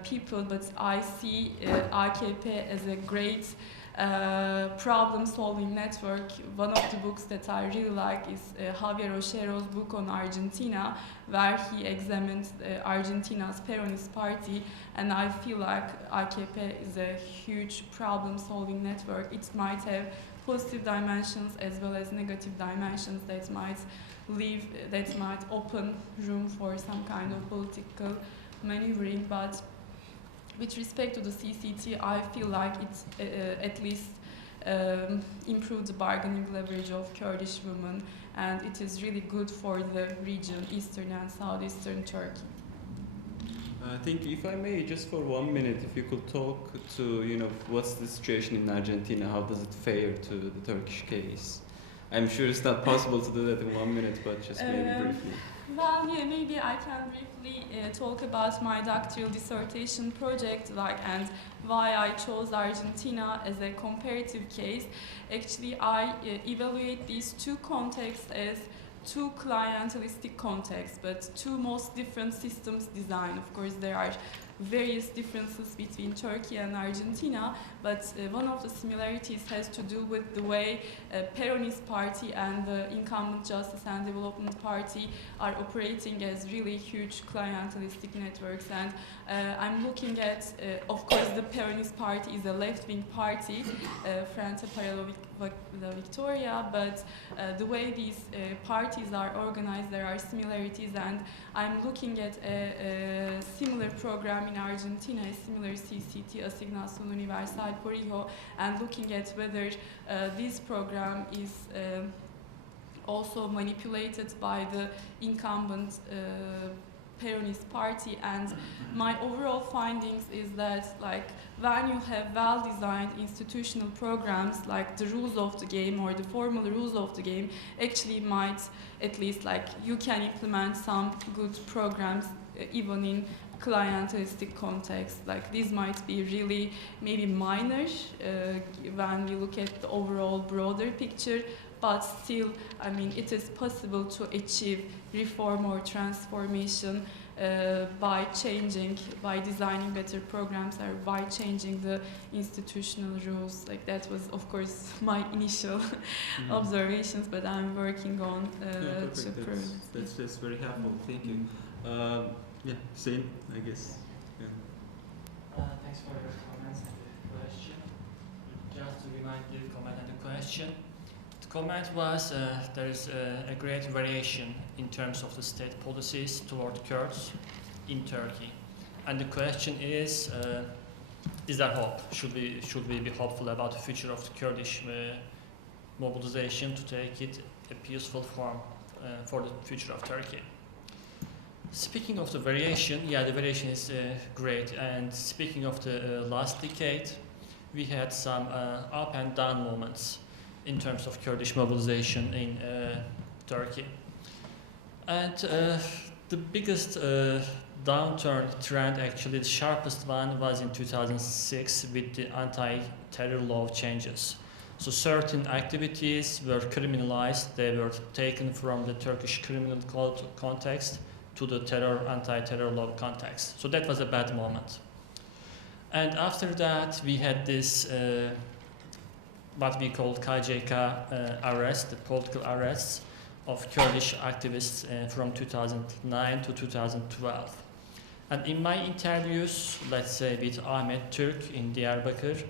people. But I see AKP as a great problem-solving network. One of the books that I really like is Javier Ochero's book on Argentina, where he examined Argentina's Peronist party, and I feel like AKP is a huge problem-solving network. It might have positive dimensions as well as negative dimensions that might open room for some kind of political maneuvering, but with respect to the CCT, I feel like it at least improved the bargaining leverage of Kurdish women, and it is really good for the region, eastern and southeastern Turkey. I think, if I may, just for 1 minute, if you could talk to, you know, what's the situation in Argentina, how does it fare to the Turkish case? I'm sure it's not possible to do that in 1 minute, but just maybe briefly. Well, yeah, maybe I can briefly talk about my doctoral dissertation project, and why I chose Argentina as a comparative case. Actually, I evaluate these two contexts as two clientelistic contexts, but two most different systems design. Of course, there are various differences between Turkey and Argentina, but one of the similarities has to do with the way Peronist Party and the incumbent Justice and Development Party are operating as really huge clientelistic networks. And I'm looking at, of course, the Peronist Party is a left-wing party, Frente para la Victoria, but the way these parties are organized, there are similarities, and I'm looking at a similar program in Argentina, a similar CCT, Asignación Universal por Hijo, and looking at whether this program is also manipulated by the incumbent Peronist party. And my overall findings is that, like, when you have well-designed institutional programs, like the rules of the game or the formal rules of the game, actually might, at least, like, you can implement some good programs even in clientelistic context. Like, these might be really maybe minor when we look at the overall broader picture, but still, I mean, it is possible to achieve reform or transformation by designing better programs, or by changing the institutional rules. Like, that was, of course, my initial observations, but I'm working on to prove. That's very helpful. Thank you. Yeah, Huseyin, I guess. Yeah. Thanks for your comments and the question. Just to remind the comment and the question. The comment was there is a great variation in terms of the state policies toward Kurds in Turkey. And the question is there hope? Should we be hopeful about the future of the Kurdish mobilization to take it a peaceful form for the future of Turkey? Speaking of the variation, yeah, the variation is great. And speaking of the last decade, we had some up and down moments in terms of Kurdish mobilization in Turkey. And the biggest downturn trend, actually the sharpest one, was in 2006 with the anti-terror law changes. So certain activities were criminalized. They were taken from the Turkish criminal code context to the anti-terror law context. So that was a bad moment. And after that, we had this what we called KCK arrest, the political arrests of Kurdish activists from 2009 to 2012. And in my interviews, let's say with Ahmet Türk in Diyarbakır,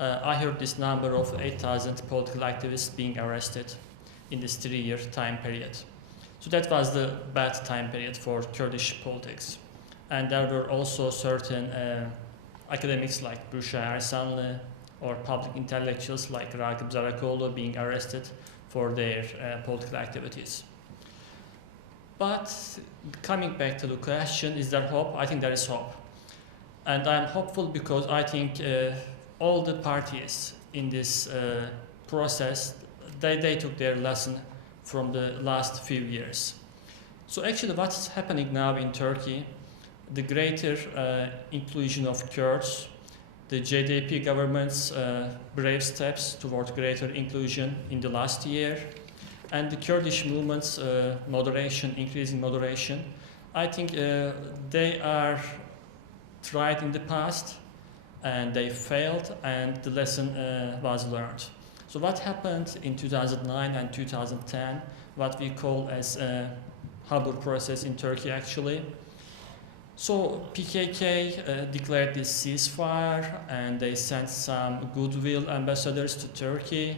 I heard this number of 8,000 political activists being arrested in this 3-year time period. So that was the bad time period for Kurdish politics. And there were also certain academics like Büşra Ersanlı or public intellectuals like Ragıp Zarakoğlu being arrested for their political activities. But coming back to the question, is there hope? I think there is hope. And I'm hopeful because I think all the parties in this process, they took their lesson from the last few years. So actually what's happening now in Turkey, the greater inclusion of Kurds, the JDP government's brave steps toward greater inclusion in the last year, and the Kurdish movement's moderation, increasing moderation, I think they are tried in the past and they failed and the lesson was learned. So what happened in 2009 and 2010, what we call as Habur process in Turkey actually. So PKK declared this ceasefire and they sent some goodwill ambassadors to Turkey,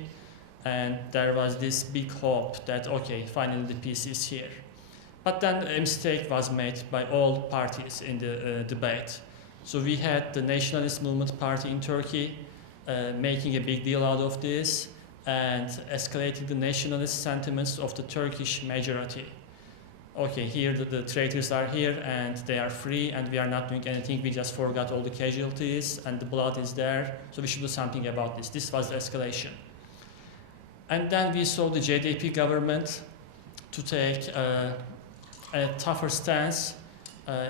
and there was this big hope that okay, finally the peace is here. But then a mistake was made by all parties in the debate. So we had the Nationalist Movement Party in Turkey making a big deal out of this and escalating the nationalist sentiments of the Turkish majority. Okay, here the traitors are here and they are free and we are not doing anything, we just forgot all the casualties and the blood is there, so we should do something about this. This was the escalation. And then we saw the JDP government to take a tougher stance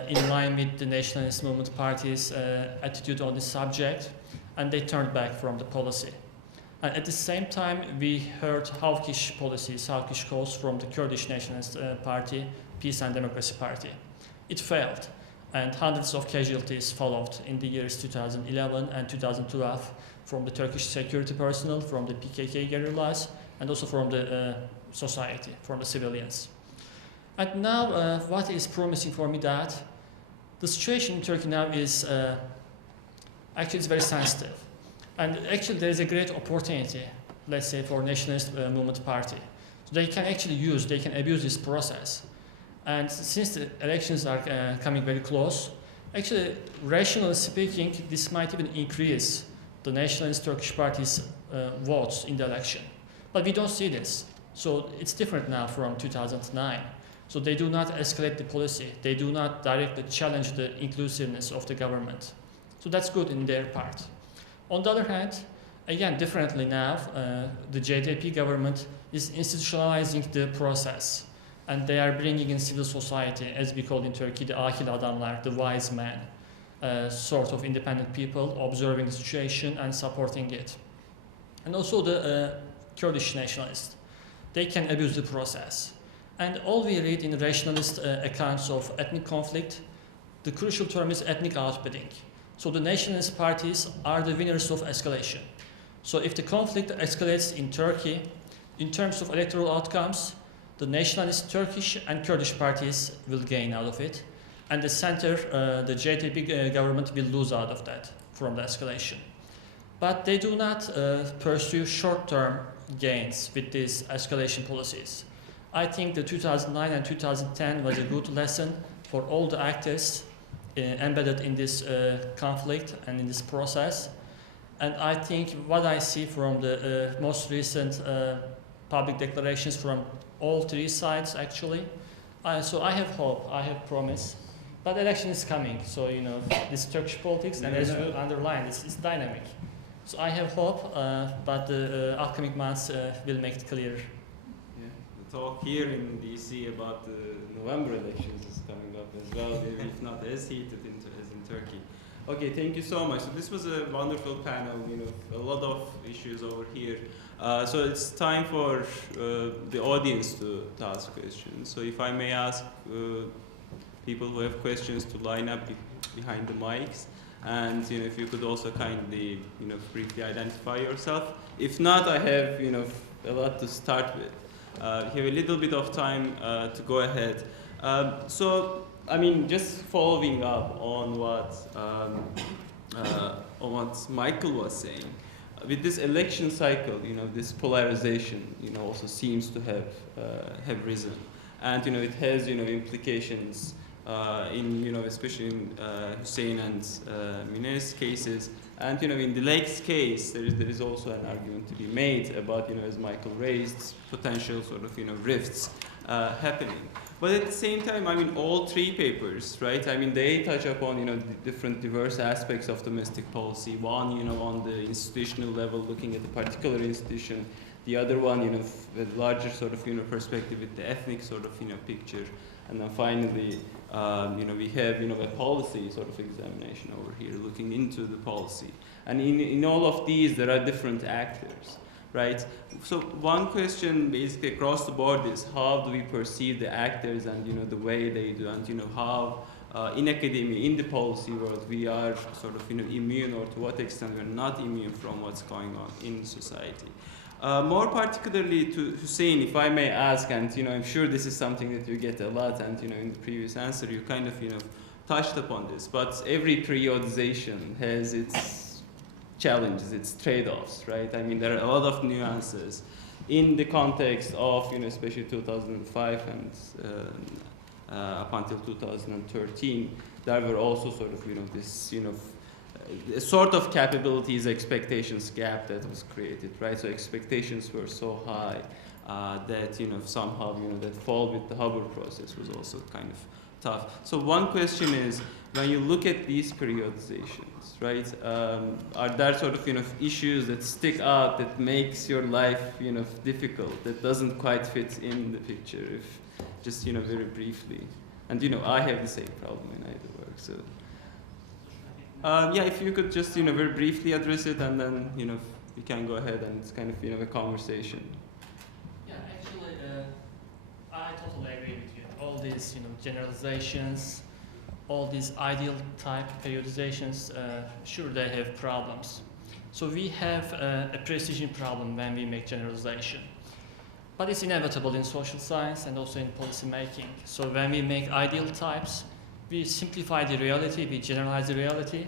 in line with the Nationalist Movement Party's attitude on this subject, and they turned back from the policy. And at the same time, we heard hawkish policies, hawkish calls from the Kurdish Nationalist Party, Peace and Democracy Party. It failed, and hundreds of casualties followed in the years 2011 and 2012 from the Turkish security personnel, from the PKK guerrillas, and also from the society, from the civilians. And now, what is promising for me that the situation in Turkey now is actually it's very sensitive. And actually there is a great opportunity, let's say, for Nationalist Movement Party. So they can actually they can abuse this process. And since the elections are coming very close, actually, rationally speaking, this might even increase the Nationalist Turkish Party's votes in the election. But we don't see this. So it's different now from 2009. So they do not escalate the policy. They do not directly challenge the inclusiveness of the government. So that's good in their part. On the other hand, again, differently now, the JDP government is institutionalizing the process. And they are bringing in civil society, as we call in Turkey, the akil adamlar, the wise men, sort of independent people observing the situation and supporting it. And also the Kurdish nationalists. They can abuse the process. And all we read in rationalist accounts of ethnic conflict, the crucial term is ethnic outbidding. So the nationalist parties are the winners of escalation. So if the conflict escalates in Turkey, in terms of electoral outcomes, the nationalist Turkish and Kurdish parties will gain out of it. And the center, the JDP government will lose out of that from the escalation. But they do not pursue short-term gains with these escalation policies. I think the 2009 and 2010 was a good lesson for all the actors embedded in this conflict and in this process. And I think what I see from the most recent public declarations from all three sides actually, so I have hope, I have promise, but election is coming, so you know, this Turkish politics, and as you underlined, it's dynamic. So I have hope, but the upcoming months will make it clear. Yeah. The talk here in DC about the November elections is coming up as well, if not as heated as in Turkey. Okay, thank you so much. So this was a wonderful panel, you know, a lot of issues over here. So it's time for the audience to ask questions. So if I may ask people who have questions to line up behind the mics, and you know, if you could also kindly, you know, briefly identify yourself. If not, I have, you know, a lot to start with. We have a little bit of time to go ahead. So, I mean, just following up on what Michael was saying, with this election cycle, you know, this polarization, you know, also seems to have risen, and you know, it has, you know, implications in, you know, especially in Huseyin and Mine's cases, and you know, in Dilek's case, there is also an argument to be made about, you know, as Michael raised, potential sort of, you know, rifts happening. But at the same time, I mean, all three papers, right? I mean, they touch upon, you know, different diverse aspects of domestic policy. One, you know, on the institutional level, looking at a particular institution. The other one, you know, with larger sort of, you know, perspective with the ethnic sort of, you know, picture. And then finally, you know, we have, you know, a policy sort of examination over here, looking into the policy. And in all of these, there are different actors. Right? So one question basically across the board is, how do we perceive the actors and, you know, the way they do, and you know, how in academia, in the policy world, we are sort of, you know, immune, or to what extent we're not immune from what's going on in society. More particularly to Huseyin, if I may ask, and you know, I'm sure this is something that you get a lot, and you know, in the previous answer you kind of, you know, touched upon this, but every periodization has its challenges, its trade-offs, right? I mean, there are a lot of nuances in the context of, you know, especially 2005 and up until 2013. There were also sort of, you know, this, you know, a sort of capabilities expectations gap that was created, right? So expectations were so high that, you know, somehow, you know, that fall with the Hubbard process was also kind of tough. So one question is, when you look at these periodizations, right, are there sort of, you know, issues that stick out that makes your life, you know, difficult, that doesn't quite fit in the picture? If just, you know, very briefly. And you know, I have the same problem in either work. So yeah, if you could just, you know, very briefly address it, and then, you know, we can go ahead and it's kind of, you know, a conversation. Yeah, actually, I totally agree with you. All these, you know, generalizations, all these ideal type periodizations, sure, they have problems. So we have a precision problem when we make generalization. But it's inevitable in social science and also in policy making. So when we make ideal types, we simplify the reality, we generalize the reality,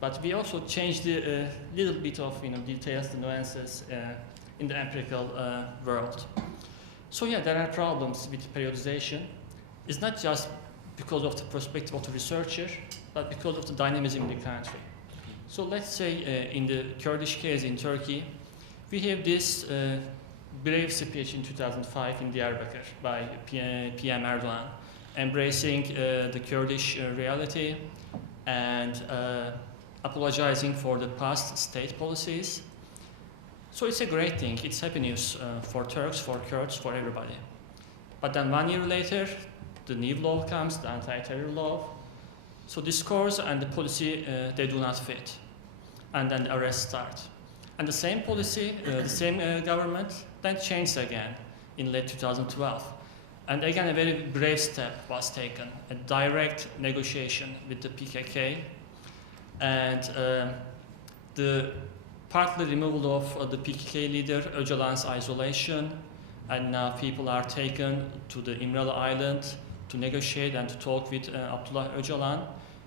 but we also change the little bit of, you know, details, the nuances in the empirical world. So yeah, there are problems with periodization. It's not just because of the perspective of the researcher, but because of the dynamism in the country. So let's say in the Kurdish case in Turkey, we have this brave speech in 2005 in Diyarbakir by PM Erdogan, embracing the Kurdish reality and apologizing for the past state policies. So it's a great thing, it's happy news for Turks, for Kurds, for everybody. But then 1 year later, the new law comes, the anti-terror law. So discourse and the policy, they do not fit. And then the arrests start. And the same policy, the same government, then changed again in late 2012. And again, a very brave step was taken, a direct negotiation with the PKK. And the partly removal of the PKK leader, Öcalan's isolation, and now people are taken to the İmralı Island to negotiate and to talk with Abdullah Öcalan.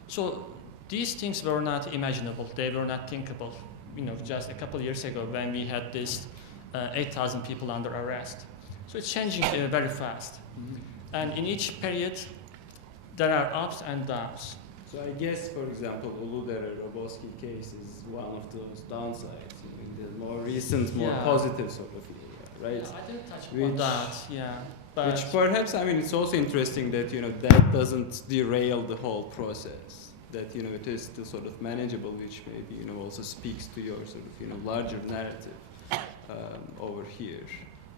So these things were not imaginable, they were not thinkable, you know, just a couple of years ago when we had this 8,000 people under arrest. So it's changing very fast. Mm-hmm. And in each period, there are ups and downs. So I guess, for example, Uludere-Roboski case is one of those downsides, in the more recent, more positive sort of area, right? Yeah, I didn't touch upon that, yeah. But which perhaps, I mean, it's also interesting that, you know, that doesn't derail the whole process. That, you know, it is still sort of manageable, which maybe, you know, also speaks to your sort of, you know, larger narrative over here.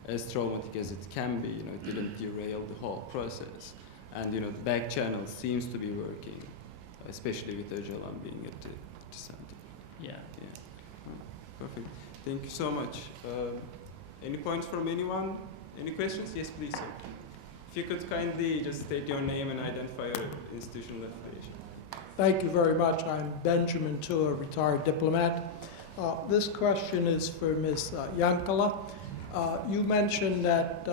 As traumatic as it can be, you know, it didn't derail the whole process. And, you know, the back channel seems to be working especially with Öcalan being at the center. Yeah. Perfect. Thank you so much. Any points from anyone? Any questions? Yes, please, sir. If you could kindly just state your name and identify your institutional affiliation. Thank you very much. I'm Benjamin Tu, a retired diplomat. This question is for Ms. Yankaya. You mentioned that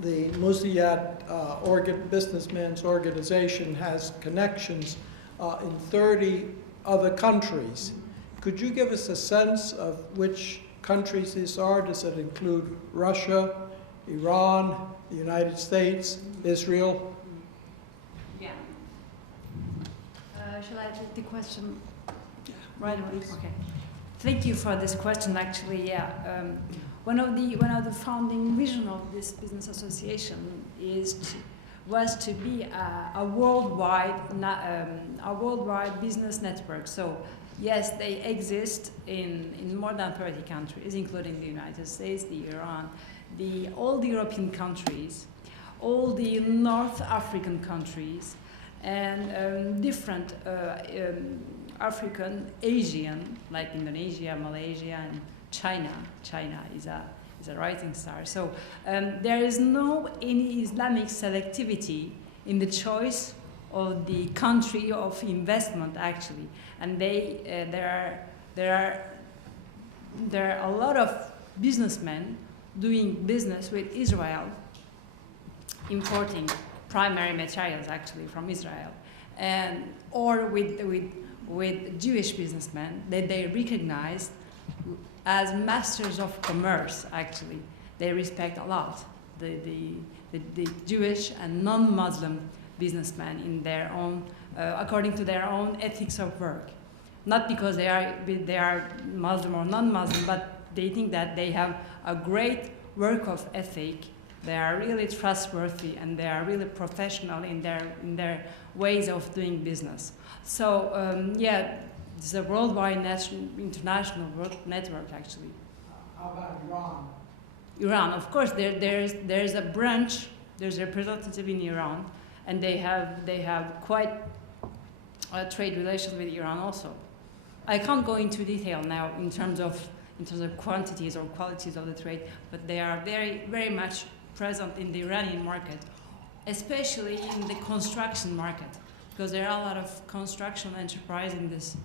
the Musiyat businessman's organization has connections in 30 other countries. Could you give us a sense of which countries these are? Does it include Russia, Iran, the United States, Israel? Yeah. Shall I take the question right away? Okay. Thank you for this question. Actually, yeah. One of the founding vision of this business association was to be a worldwide business network. So yes, they exist in more than 30 countries, including the United States, Iran, all the European countries, all the North African countries, and different African, Asian, like Indonesia, Malaysia, and China. China is a rising star. So there is no any Islamic selectivity in the choice of the country of investment, actually, and there are a lot of businessmen doing business with Israel, importing primary materials actually from Israel, or with Jewish businessmen that they recognize as masters of commerce. Actually, they respect a lot the Jewish and non-Muslim businessmen in their own, according to their own ethics of work. Not because they are Muslim or non-Muslim, but they think that they have a great work of ethic. They are really trustworthy and they are really professional in their ways of doing business. So yeah, it's a worldwide international network actually. How about Iran? Iran, of course, there's a branch, there's a representative in Iran, and they have quite trade relations with Iran also. I can't go into detail now in terms of quantities or qualities of the trade, but they are very, very much present in the Iranian market, especially in the construction market, because there are a lot of construction enterprise in this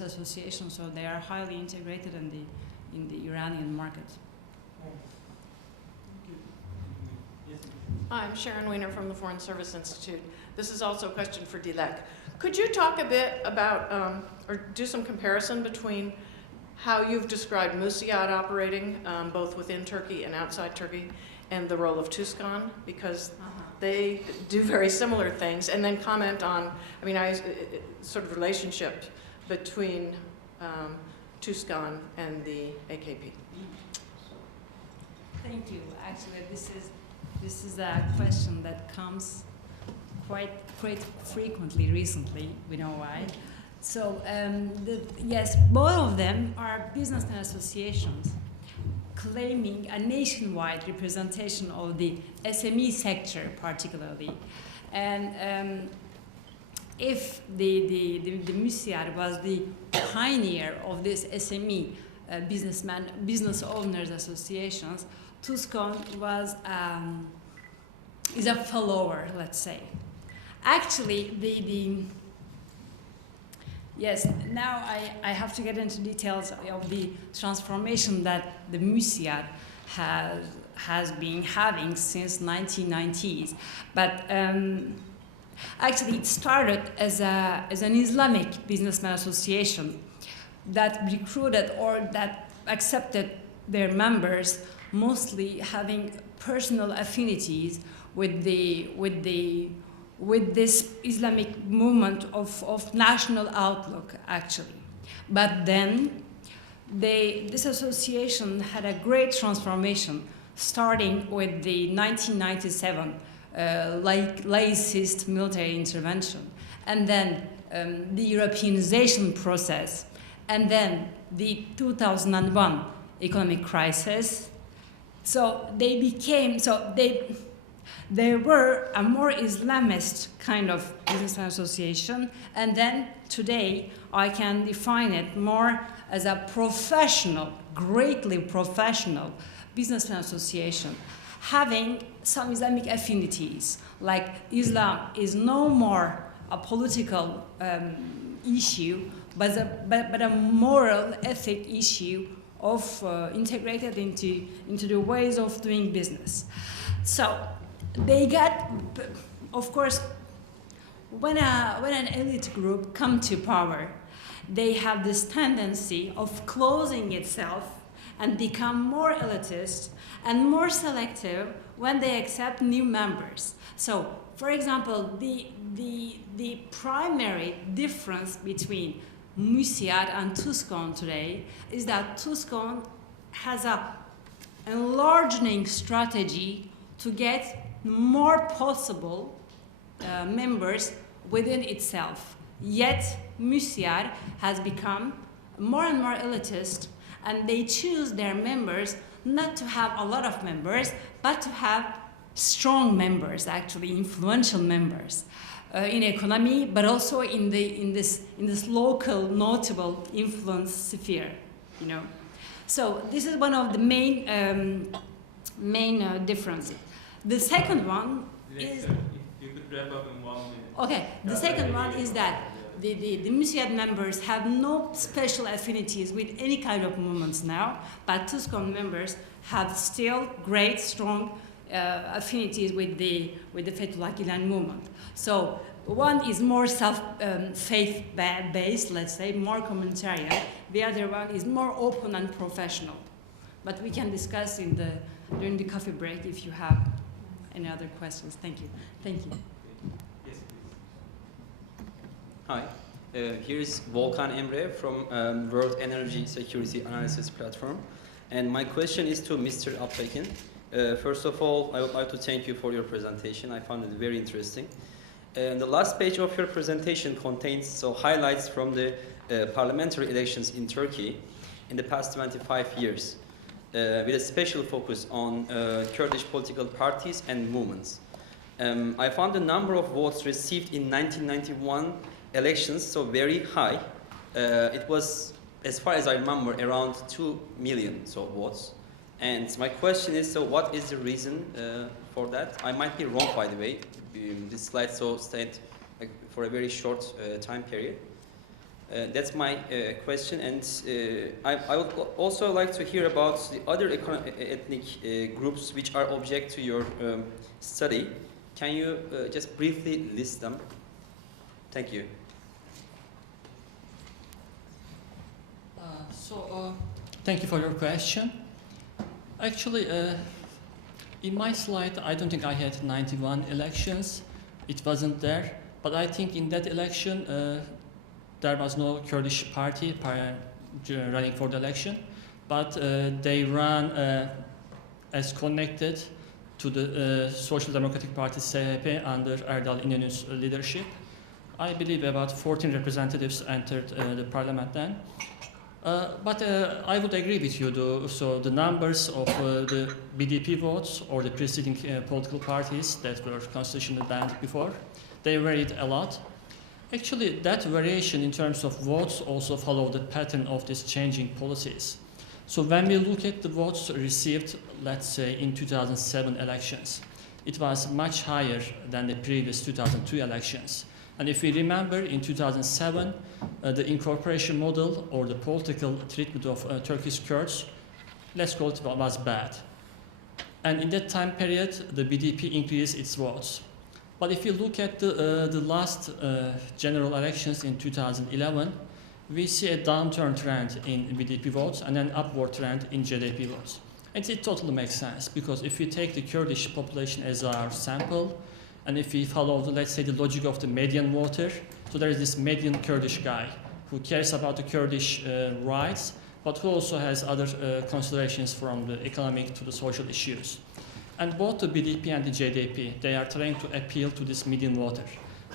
association, so they are highly integrated in the Iranian market. Hi, I'm Sharon Weiner from the Foreign Service Institute. This is also a question for Dilek. Could you talk a bit about, or do some comparison between how you've described Musiyat operating, both within Turkey and outside Turkey, and the role of Tuscan, because they do very similar things, and then comment on, sort of relationship between Tuscan and the AKP. Thank you. Actually, this is a question that comes quite frequently recently. We know why. So yes, both of them are business associations claiming a nationwide representation of the SME sector, particularly, and if the Musiyat was the pioneer of this SME business owners associations, Tuscan is a follower, let's say. Actually, yes, now I have to get into details of the transformation that the Musiyat has been having since 1990s. But actually, it started as an Islamic businessman association that recruited or that accepted their members, mostly having personal affinities with this Islamic movement of national outlook, actually. But then this association had a great transformation, starting with the 1997 laicist military intervention, and then the Europeanization process, and then the 2001 economic crisis. So they They were a more Islamist kind of business association, and then today I can define it more as a professional, greatly professional business association, having some Islamic affinities, like Islam is no more a political issue, but a moral, ethic issue of integrated into the ways of doing business. So they got, of course, when an elite group come to power, they have this tendency of closing itself and become more elitist and more selective when they accept new members. So, for example, the primary difference between Musyad and Tuscon today is that Tuscon has a enlarging strategy to get more possible members within itself. Yet Musyad has become more and more elitist, and they choose their members not to have a lot of members, but to have strong members, actually influential members in economy, but also in this local notable influence sphere, you know. So this is one of the main differences. The second one is. If you could wrap up in 1 minute. Okay. The second one is that the Musyad members have no special affinities with any kind of movements now, but Tuscon members have still great, strong affinities with the Fethullah Gülen movement. So one is more faith-based, let's say, more communitarian. The other one is more open and professional. But we can discuss during the coffee break if you have any other questions. Thank you. Thank you. Yes, please. Hi, here is Volkan Emre from World Energy Security Analysis Platform. And my question is to Mr. Alptekin. First of all, I would like to thank you for your presentation. I found it very interesting. The last page of your presentation contains highlights from the parliamentary elections in Turkey in the past 25 years, with a special focus on Kurdish political parties and movements. I found the number of votes received in 1991 elections very high. It was, as far as I remember, around 2 million votes. And my question is, what is the reason for that? I might be wrong, by the way. This slide stayed for a very short time period. That's my question, and I would also like to hear about the other ethnic groups which are object to your study. Can you just briefly list them? Thank you. Thank you for your question. Actually, in my slide, I don't think I had 91 elections. It wasn't there. But I think in that election, there was no Kurdish party running for the election. But they ran as connected to the Social Democratic Party CHP under Erdal İnönü's leadership. I believe about 14 representatives entered the parliament then. But I would agree with you, so the numbers of the BDP votes or the preceding political parties that were constitutionally banned before, they varied a lot. Actually, that variation in terms of votes also followed the pattern of these changing policies. So when we look at the votes received, let's say in 2007 elections, it was much higher than the previous 2002 elections. And if we remember, in 2007, the incorporation model or the political treatment of Turkish Kurds, let's call it, was bad. And in that time period, the BDP increased its votes. But if you look at the last general elections in 2011, we see a downturn trend in BDP votes and an upward trend in JDP votes. And it totally makes sense, because if you take the Kurdish population as our sample, and if we follow, let's say, the logic of the median voter, so there is this median Kurdish guy who cares about the Kurdish rights, but who also has other considerations from the economic to the social issues. And both the BDP and the JDP, they are trying to appeal to this median voter.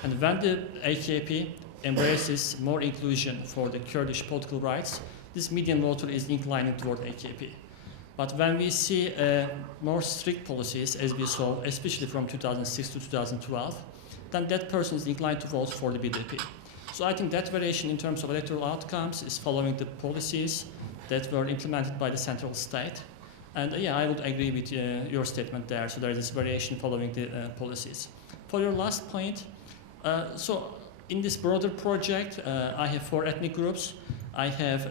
And when the AKP embraces more inclusion for the Kurdish political rights, this median voter is inclining toward AKP. But when we see more strict policies, as we saw, especially from 2006 to 2012, then that person is inclined to vote for the BDP. So I think that variation in terms of electoral outcomes is following the policies that were implemented by the central state. And yeah, I would agree with your statement there. So there is this variation following the policies. For your last point, so in this broader project, I have 4 ethnic groups. I have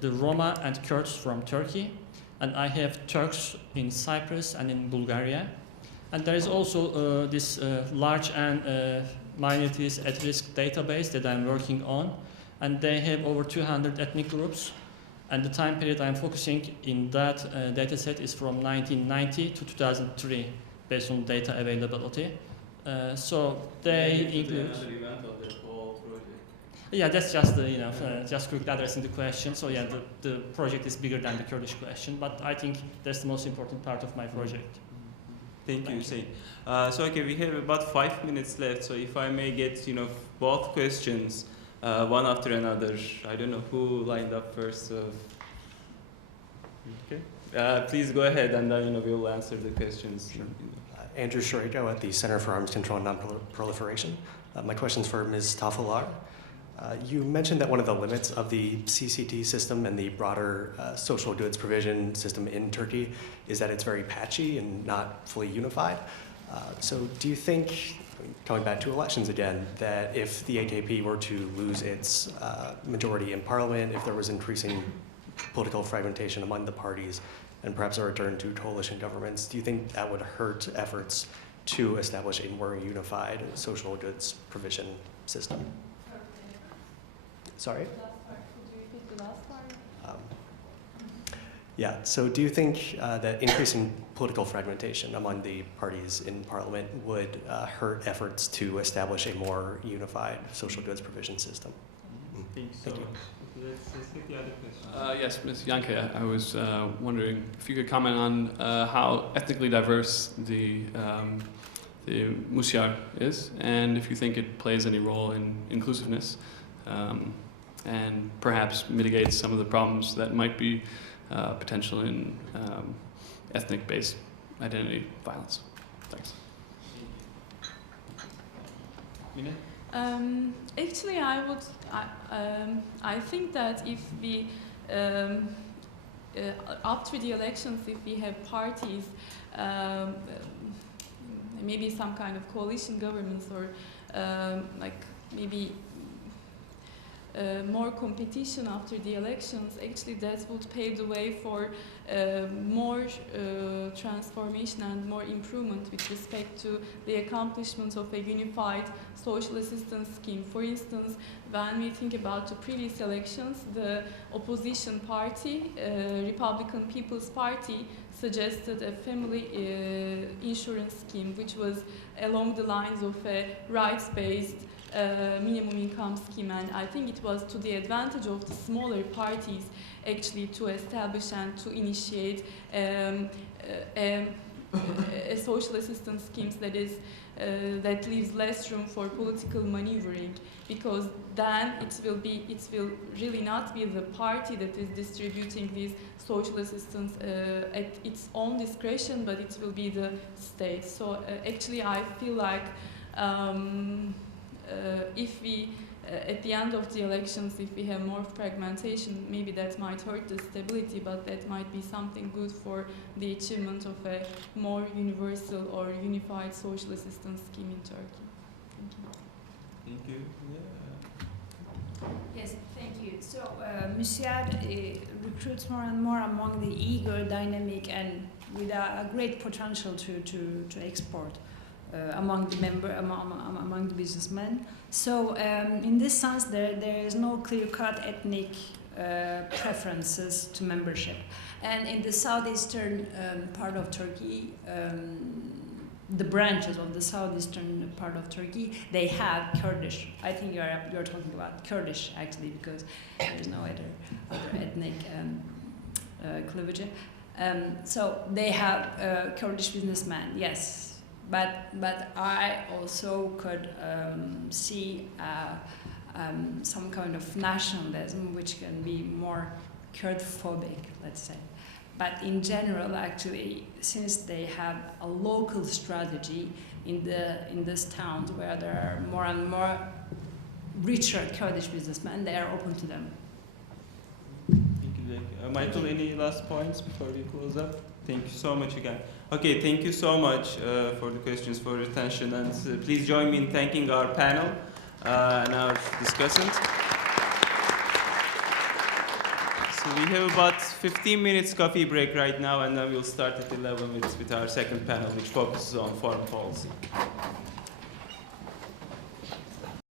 the Roma and Kurds from Turkey, and I have Turks in Cyprus and in Bulgaria. And there is also this large and minorities at risk database that I'm working on, and they have over 200 ethnic groups. And the time period I'm focusing in that data set is from 1990 to 2003, based on data availability. So they include. Yeah, that's just the, just quickly addressing the question. So yeah, the project is bigger than the Kurdish question, but I think that's the most important part of my project. Thank you, Huseyin. So okay, we have about 5 minutes left. So if I may get, both questions, one after another. I don't know who lined up first. Okay. Please go ahead, and then we'll answer the questions. Sure. Andrew Shoriko at the Center for Arms Control and Non-Proliferation. My question is for Ms. Tafolar. You mentioned that one of the limits of the CCT system and the broader social goods provision system in Turkey is that it's very patchy and not fully unified. So do you think, going back to elections again, that if the AKP were to lose its majority in parliament, if there was increasing political fragmentation among the parties, and perhaps a return to coalition governments, do you think that would hurt efforts to establish a more unified social goods provision system? Sorry? Last part. Could you repeat the last part? Yeah, so do you think that increasing political fragmentation among the parties in parliament would hurt efforts to establish a more unified social goods provision system? Thank you so much. Let's get the other question. Yes, Ms. Yankaya, I was wondering if you could comment on how ethnically diverse the Musyar is, and if you think it plays any role in inclusiveness, and perhaps mitigates some of the problems that might be potential in ethnic-based identity violence. Thanks. Mina? Actually, I think that if we, after the elections, if we have parties, maybe some kind of coalition governments, or maybe more competition after the elections, actually that would pave the way for more transformation and more improvement with respect to the accomplishment of a unified social assistance scheme. For instance, when we think about the previous elections, the opposition party, Republican People's Party, suggested a family insurance scheme, which was along the lines of a rights-based minimum income scheme, and I think it was to the advantage of the smaller parties actually to establish and to initiate a social assistance schemes that leaves less room for political maneuvering, because then it will really not be the party that is distributing these social assistance at its own discretion, but it will be the state. So actually I feel like if we, at the end of the elections, if we have more fragmentation, maybe that might hurt the stability, but that might be something good for the achievement of a more universal or unified social assistance scheme in Turkey. Thank you. Thank you. Yeah. Yes, thank you. So, Musyar recruits more and more among the eager, dynamic, and with a great potential to export. Among the businessmen. So in this sense, there is no clear-cut ethnic preferences to membership. And in the southeastern part of Turkey, the branches of the southeastern part of Turkey, they have Kurdish. I think you're talking about Kurdish actually, because there's no other ethnic cleavage. So they have Kurdish businessmen, yes. But I also could see some kind of nationalism which can be more Kurd-phobic, let's say. But in general, actually, since they have a local strategy in these towns where there are more and more richer Kurdish businessmen, they are open to them. Thank you, Dilek. Michael, any last points before we close up? Thank you so much again. Okay, thank you so much for the questions, for your attention, and please join me in thanking our panel and our discussants. So we have about 15 minutes coffee break right now, and then we'll start at 11 with our second panel, which focuses on foreign policy.